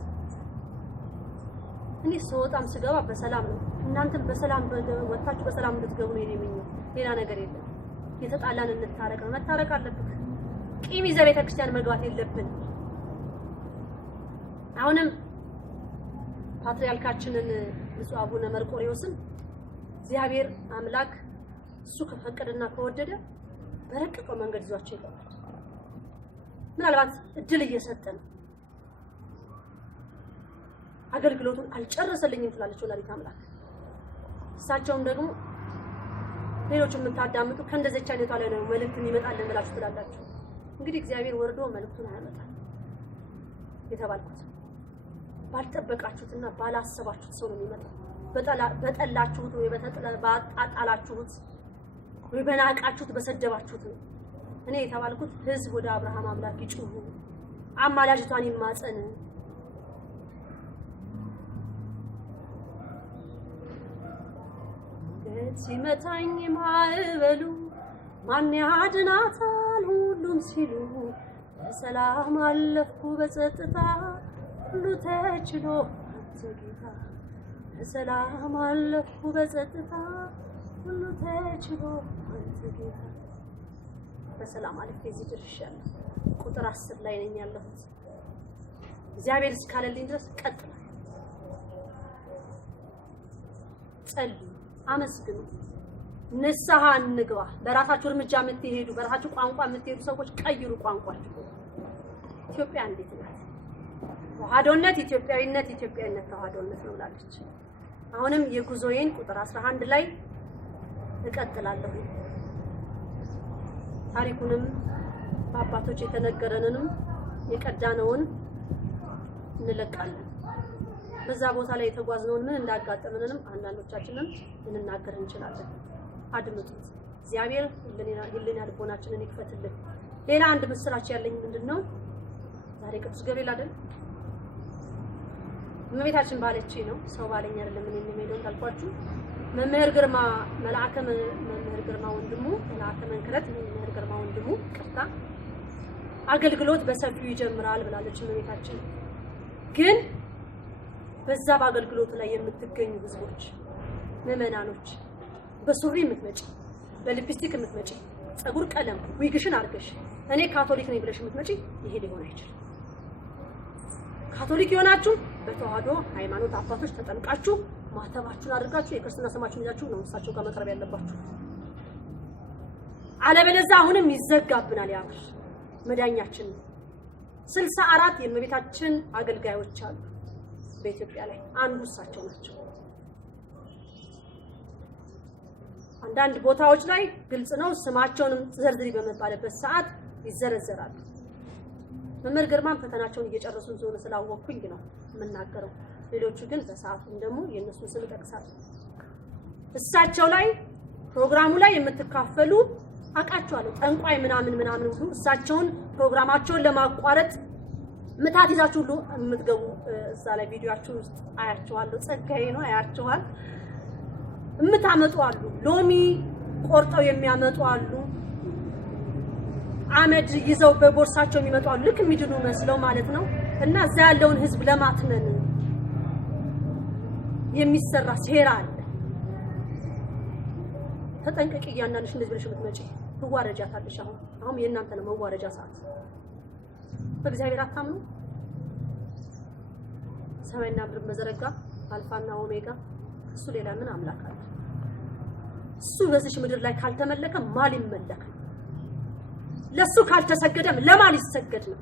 እኔ ሰውጣም ስገባ በሰላም ነው እናንተም በሰላም ወጣችሁ በሰላም እንድትገቡ ነው የሚመኘው ሌላ ነገር የለም የተጣላን እንታረቅ ነው መታረቅ አለብን ቂም ይዘህ ቤተክርስቲያን መግባት የለብን አሁንም ፓትርያርካችንን ብፁዕ አቡነ መርቆሬዎስን እግዚአብሔር አምላክ እሱ ከፈቀደና ከወደደ በረቀቀው መንገድ ይዟቸው ይገባል ምናልባት እድል እየሰጠን አገልግሎቱን አልጨረሰልኝም ትላለች ወላዲተ አምላክ እሳቸውም ደግሞ ሌሎችም የምታዳምጡ ከእንደዚህች አይነቷ ላይ ነው መልእክት የሚመጣልን ብላችሁ ትላላችሁ እንግዲህ እግዚአብሔር ወርዶ መልእክቱን ያመጣል የተባልኩት ባልጠበቃችሁትና ባላሰባችሁት ሰው ነው የሚመጣው በጠላችሁት ወይ በጣጣላችሁት ወይ በናቃችሁት በሰደባችሁት ነው እኔ የተባልኩት ህዝብ ወደ አብርሃም አምላክ ይጩሁ አማላጅቷን ይማጸን ሲመታኝ ማዕበሉ ማን ያድናታል ሁሉም ሲሉ በሰላም አለፍኩ በጸጥታ ሁሉ ተችሎ አንተ ጌታ በሰላም አለፍኩ በጸጥታ ሁሉ ተችሎ አንተ ጌታ በሰላም አለፍኩ እዚህ ድርሻለሁ ቁጥር 10 ላይ ነኝ ያለሁት እግዚአብሔር እስካለልኝ ድረስ ቀጥላለሁ ጸልዩ፣ አመስግኑ፣ ንስሐ እንግባ። በራሳችሁ እርምጃ የምትሄዱ በራሳችሁ ቋንቋ የምትሄዱ ሰዎች ቀይሩ ቋንቋችሁ። ኢትዮጵያ እንዴት ናት? ተዋህዶነት ኢትዮጵያዊነት፣ ኢትዮጵያዊነት ተዋህዶነት ነው ብላለች። አሁንም የጉዞዬን ቁጥር 11 ላይ እቀጥላለሁ። ታሪኩንም በአባቶች የተነገረንንም የቀዳነውን እንለቃለን። በዛ ቦታ ላይ የተጓዝነውን ምን እንዳጋጠመንንም አንዳንዶቻችንን እንናገር እንችላለን። አድምጡት። እግዚአብሔር ህሊና ልቦናችንን ይክፈትልን። ሌላ አንድ ምስራች ያለኝ ምንድነው? ዛሬ ቅዱስ ገብርኤል አይደል? እመቤታችን ባለች ነው፣ ሰው ባለኝ አይደለም። ምን የሚሄደው ታልኳችሁ። መምህር ግርማ መምህር ግርማ ወንድሙ መልአከ መንክረት መምህር ግርማ ወንድሙ ቅርታ አገልግሎት በሰፊው ይጀምራል ብላለች እመቤታችን። ግን በዛ በአገልግሎቱ ላይ የምትገኙ ህዝቦች ምዕመናኖች በሱሪ የምትመጪ በሊፕስቲክ የምትመጪ ጸጉር ቀለም ዊግሽን አርገሽ እኔ ካቶሊክ ነኝ ብለሽ የምትመጪ ይሄ ሊሆን አይችልም። ካቶሊክ የሆናችሁ በተዋህዶ ሃይማኖት አባቶች ተጠምቃችሁ ማተባችሁን አድርጋችሁ የክርስትና ስማችሁን ይዛችሁ ነው እሳቸው ጋር መቅረብ ያለባችሁ። አለበለዚያ አሁንም ይዘጋብናል። ያብር መዳኛችን 64 የእመቤታችን አገልጋዮች አሉ በኢትዮጵያ ላይ፣ አንዱ እሳቸው ናቸው። አንዳንድ ቦታዎች ላይ ግልጽ ነው ስማቸውንም ዘርዝሪ በመባለበት ሰዓት ይዘረዘራሉ። መምህር ግርማም ፈተናቸውን እየጨረሱ እንደሆነ ስላወቅኩኝ ነው የምናገረው። ሌሎቹ ግን በሰዓቱም ደግሞ የነሱን ስም ጠቅሳለሁ። እሳቸው ላይ ፕሮግራሙ ላይ የምትካፈሉ አቃቸዋለሁ። ጠንቋይ ምናምን ሁሉ እሳቸውን ፕሮግራማቸውን ለማቋረጥ ምታት ይዛችሁ ሁሉ የምትገቡ እዛ ላይ ቪዲዮአችሁ ውስጥ አያቸዋለሁ። ጸጋዬ ነው አያቸዋል። የምታመጡ አሉ፣ ሎሚ ቆርጠው የሚያመጡ አሉ፣ አመድ ይዘው በቦርሳቸው የሚመጡ አሉ፣ ልክ የሚድኑ መስለው ማለት ነው። እና እዛ ያለውን ህዝብ ለማትመን የሚሰራ ሴራ አለ። ተጠንቀቂ። እያንዳንድሽ እንደዚህ ብለሽ የምትመጪ ትዋረጃታለሽ። አሁን የእናንተ ነው መዋረጃ ሰዓት። በእግዚአብሔር አታምኑ። ሰማይና ምድር መዘረጋ አልፋና ኦሜጋ እሱ ሌላ ምን አምላክ አለ? እሱ በዚህ ምድር ላይ ካልተመለከ ማን ይመለካል? ለሱ ካልተሰገደም ለማን ይሰገድ ነው?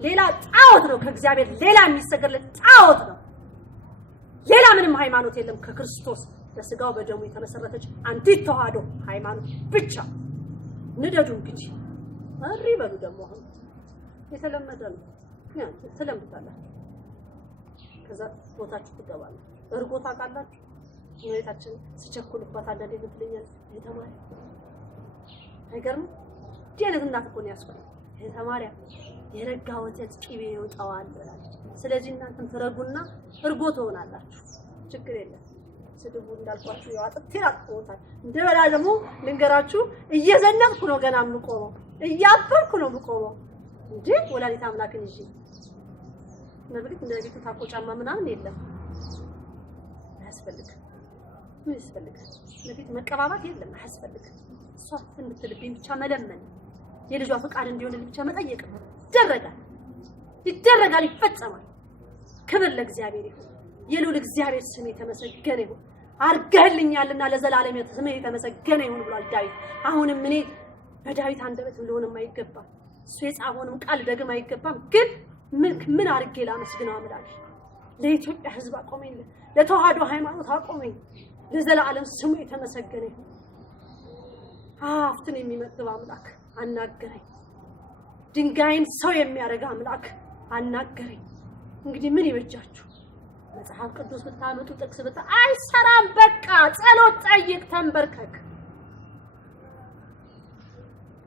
ሌላ ጣዖት ነው። ከእግዚአብሔር ሌላ የሚሰገድለት ጣዖት ነው። ሌላ ምንም ሃይማኖት የለም ከክርስቶስ በስጋው በደሙ የተመሰረተች አንዲት ተዋህዶ ሃይማኖት ብቻ። ንደዱ እንግዲህ አሪ በሉ። ደግሞ አሁን የተለመደ ነው። ትለምዳላችሁ፣ ከዛ ቦታችሁ ትገባላችሁ። እርጎ ታውቃላችሁ። እመቤታችን ሲቸኩልባት አንዳንዴ ትለኛለች የተማሪ አይገርም ዲያነት እናት እኮ ነው ያስኩት የተማሪያ የረጋ ወተት ቅቤ ይወጣዋል ብላለች። ስለዚህ እናንተም ትረጉና እርጎ ትሆናላችሁ። ችግር የለም። ስድቡ እንዳልኳችሁ ያዋጥት ይራቆታል። እንደበላ ደግሞ ልንገራችሁ እየዘነብኩ ነው ገና የምቆመው፣ እያፈርኩ ነው የምቆመው እንዴ ወላዲተ አምላክን እሺ ነብልክ እንደዚህ ታቆጫማ ምናምን የለም። አያስፈልግም። ምን ያስፈልጋል? ለፊት መቀባባት የለም። አያስፈልግም። እሷ እንድትልብኝ ብቻ መለመን፣ የልጇ ፍቃድ እንዲሆንልኝ ብቻ መጠየቅ ነው። ይደረጋል፣ ይፈጸማል። ክብር ለእግዚአብሔር ይሁን። የልዑል እግዚአብሔር ስም የተመሰገነ ይሁን። አርገህልኛልና ለዘላለም ስም የተመሰገነ ይሁን ብሏል ዳዊት። አሁንም እኔ በዳዊት አንደበት እንደሆነም አይገባም፣ እሱ የጻፈውንም ቃል ደግም አይገባም። ግን ምን አርጌ ላመስግነው አምላክ? ለኢትዮጵያ ሕዝብ አቆመኝ፣ ለተዋህዶ ሃይማኖት አቆመኝ። ለዘላለም ስሙ የተመሰገነ ይሁን። አፍትን የሚመግብ አምላክ አናገረኝ። ድንጋይን ሰው የሚያደርግ አምላክ አናገረኝ። እንግዲህ ምን ይበጃችሁ? መጽሐፍ ቅዱስ ብታመጡ ጥቅስ አይሰራም። በቃ ጸሎት ጠይቅ፣ ተንበርከክ።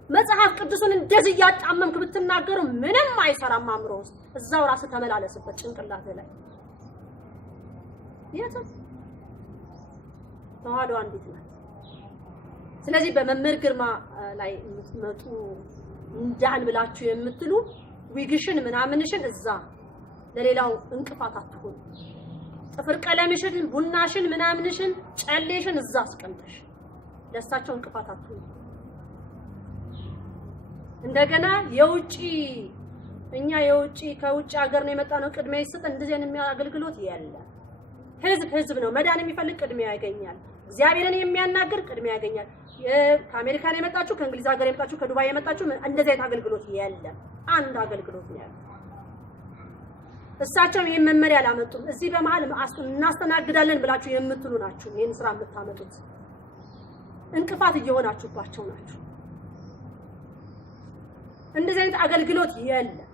መጽሐፍ ቅዱስን እንደዚህ ያጣመምክ ብትናገሩ ምንም አይሰራም። አእምሮ ውስጥ እዛው ራስ ተመላለስበት ጭንቅላት ላይ የት ተዋህዶ አንዲት ናት። ስለዚህ በመምህር ግርማ ላይ የምትመጡ እንዳን ብላችሁ የምትሉ ዊግሽን ምናምንሽን እዛ ለሌላው እንቅፋት አትሁን። ጥፍር ቀለምሽን ቡናሽን ምናምንሽን ጨሌሽን እዛ አስቀምጠሽ ለሳቸው እንቅፋት አትሁን። እንደገና እኛ ከውጪ ሀገር ነው የመጣነው ቅድሚያ ይሰጥ እንደዚህ አይነት አገልግሎት የለም። ህዝብ ነው መዳን የሚፈልግ ቅድሚያ ያገኛል እግዚአብሔርን የሚያናገር ቅድሚያ ያገኛል ከአሜሪካን የመጣችሁ ከእንግሊዝ ሀገር የመጣችሁ ከዱባይ የመጣችሁ እንደዚህ አይነት አገልግሎት የለም አንድ አገልግሎት ነው ያለው እሳቸው የመመሪያ ያላመጡም እዚህ በመሃል እናስተናግዳለን ብላችሁ የምትሉ ናችሁ ይሄን ስራ የምታመጡት እንቅፋት እየሆናችሁባቸው ናችሁ እንደዚህ አይነት አገልግሎት የለም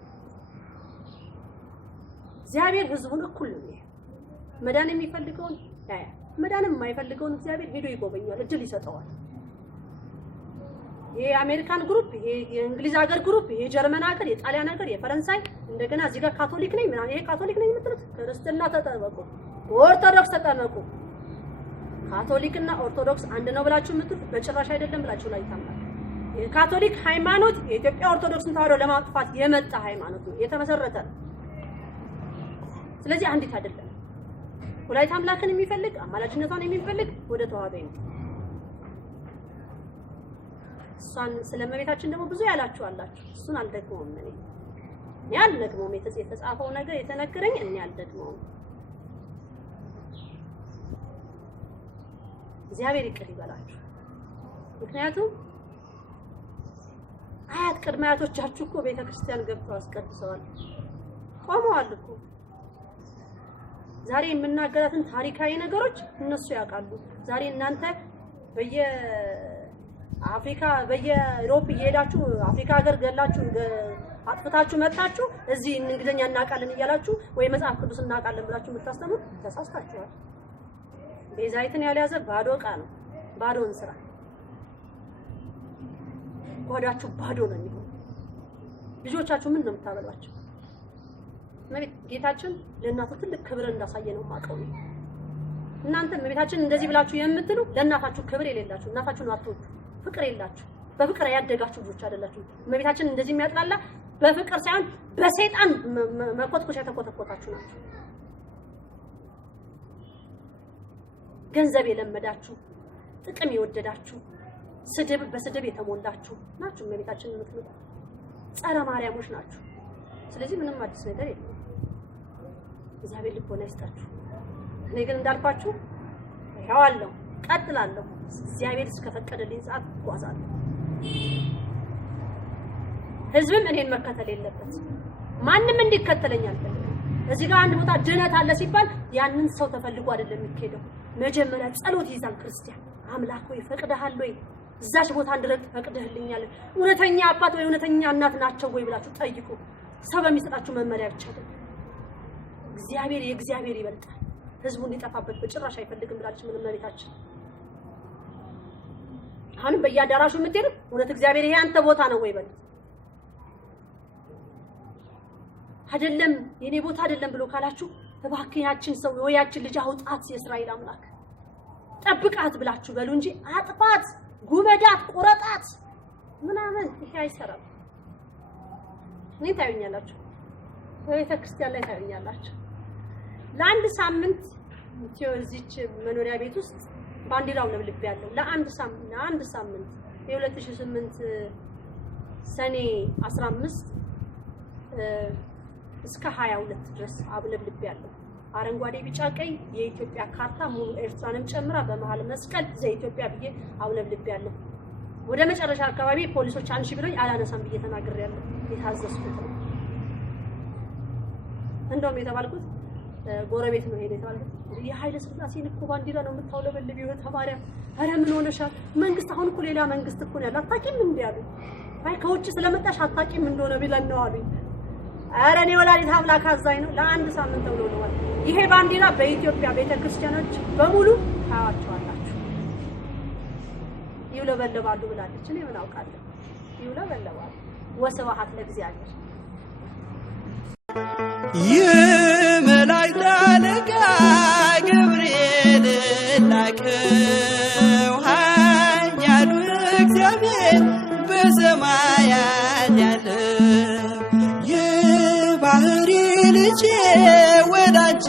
እግዚአብሔር ህዝቡን እኩል ነው መዳን የሚፈልገውን ያያ መዳንም የማይፈልገውን እግዚአብሔር ሄዶ ይጎበኛል እድል ይሰጠዋል የአሜሪካን ግሩፕ የእንግሊዝ ሀገር ግሩፕ የጀርመን ሀገር የጣሊያን ሀገር የፈረንሳይ እንደገና እዚህ ጋር ካቶሊክ ነኝ ምናምን ይሄ ካቶሊክ ነኝ የምትሉት ክርስትና ተጠመቁ ኦርቶዶክስ ተጠመቁ ካቶሊክና ኦርቶዶክስ አንድ ነው ብላችሁ የምትሉት በጭራሽ አይደለም ብላችሁ ላይ ታምናላችሁ የካቶሊክ ሃይማኖት የኢትዮጵያ ኦርቶዶክስን ተዋህዶ ለማጥፋት የመጣ ሃይማኖት ነው የተመሰረተ ነው ስለዚህ አንዲት አይደለም ወላይታ አምላክን የሚፈልግ አማላጅነቷን የሚፈልግ ወደ ተዋህዶ ይመጣ እሷን ስለመቤታችን ደግሞ ብዙ ያላችሁ አላችሁ እሱን አልደግመውም እኔ አልደግመውም የተጻፈው ነገር የተነገረኝ እኔ አልደግመውም እግዚአብሔር ይቅር ይበላችሁ ምክንያቱም አያት ቅድመ አያቶቻችሁ እኮ ቤተክርስቲያን ገብተው አስቀድሰዋል ቆመዋል እኮ ዛሬ የምናገራትን ታሪካዊ ነገሮች እነሱ ያውቃሉ ዛሬ እናንተ በየአፍሪካ በየዩሮፕ እየሄዳችሁ አፍሪካ ሀገር ገላችሁ አጥፍታችሁ መጣችሁ እዚህ እንግሊዘኛ እናቃለን እያላችሁ ወይ መጽሐፍ ቅዱስ እናቃለን ብላችሁ የምታስተምሩ ተሳስታችኋል ቤዛይትን ያልያዘ ባዶ ዕቃ ነው ባዶን ስራ ጓዳችሁ ባዶ ነው የሚሆነው ልጆቻችሁ ምን ነው የምታበሏቸው ማለት ጌታችን ለእናቱ ትልቅ ክብር እንዳሳየ ነው ማቀው እናንተ መቤታችን እንደዚህ ብላችሁ የምትሉ ለእናታችሁ ክብር የሌላችሁ እናታችሁን አትወዱ ፍቅር የላችሁ በፍቅር ያደጋችሁ ልጆች አይደላችሁ መቤታችን እንደዚህ የሚያጥላላ በፍቅር ሳይሆን በሰይጣን መኮትኮቻ ተኮተኮታችሁ ናችሁ ገንዘብ የለመዳችሁ ጥቅም የወደዳችሁ ስድብ በስድብ የተሞላችሁ ናችሁ መቤታችን የምትመጡ ጸረ ማርያሞች ናችሁ ስለዚህ ምንም አዲስ ነገር የለም እግዚአብሔር ልቦና ይስጣችሁ እኔ ግን እንዳልኳችሁ ያዋለው ቀጥላለሁ እግዚአብሔር እስከፈቀደልኝ ሰዓት ጓዛለሁ ህዝብም እኔን መከተል የለበት ማንንም እንዲከተለኝ አልፈልግም እዚህ ጋር አንድ ቦታ ድነት አለ ሲባል ያንን ሰው ተፈልጎ አይደለም የሚሄደው መጀመሪያ ጸሎት ይዛል ክርስቲያን አምላክ ወይ ፈቅደሃል ወይ እዛች ቦታ እንድረግ ፈቅደህልኛል እውነተኛ አባት ወይ እውነተኛ እናት ናቸው ወይ ብላችሁ ጠይቁ ሰው በሚሰጣችሁ መመሪያ ብቻ አይደለም እግዚአብሔር የእግዚአብሔር ይበልጣል ህዝቡ እንዲጠፋበት በጭራሽ አይፈልግም ብላለች ምንም መቤታችን አሁን በያዳራሹ የምትሄዱ እውነት እግዚአብሔር ይሄ አንተ ቦታ ነው ወይ በል አይደለም የኔ ቦታ አይደለም ብሎ ካላችሁ እባክያችን ሰው ወያችን ልጅ አውጣት የእስራኤል አምላክ ጠብቃት ብላችሁ በሉ እንጂ አጥፋት ጉመዳት ቁረጣት ምናምን ይሄ አይሰራም እኔ ታዩኛላችሁ በቤተ ክርስቲያን ላይ ታዩኛላችሁ ለአንድ ሳምንት እዚች መኖሪያ ቤት ውስጥ ባንዲራው ለብልብ ያለው ለአንድ ሳምንት የ2008 ሰኔ 15 እስከ 22 ድረስ አብለብልብ ያለው አረንጓዴ ቢጫ ቀይ የኢትዮጵያ ካርታ ሙሉ ኤርትራንም ጨምራ በመሃል መስቀል ዘኢትዮጵያ ብዬ አብለብልብ ያለው ወደ መጨረሻ አካባቢ ፖሊሶች አንሺ ብሎኝ አላነሳም ብዬ ተናግሬያለሁ የታዘዝኩት እንደውም የተባልኩት ጎረቤት ነው ሄደ የተባልኩት የኃይለ ሥላሴን እኮ ባንዲራ ነው የምታውለበልቢው ተማሪያ አረ ምን ሆነሻል መንግስት አሁን እኮ ሌላ መንግስት እኮ ነው ያለው አታቂም እንዴ ያሉ አይ ከውጭ ስለመጣሽ አታቂም እንደሆነ ቢለን ነው አሉኝ አረ እኔ ወላዲት አምላክ አዛኝ ነው ለአንድ ሳምንት ተብሎ ነው ይሄ ባንዲራ በኢትዮጵያ ቤተክርስቲያኖች በሙሉ ታዋቸዋላችሁ ይውለበለባሉ ብላለች እኔ ምን አውቃለሁ ይውለበለባሉ ወስብሐት ለእግዚአብሔር የመላእክት አለቃ ገብርኤል ላከው ኃያሉ እግዚአብሔር በሰማያት ያለው የባህሪ ልጅ ወዳጅ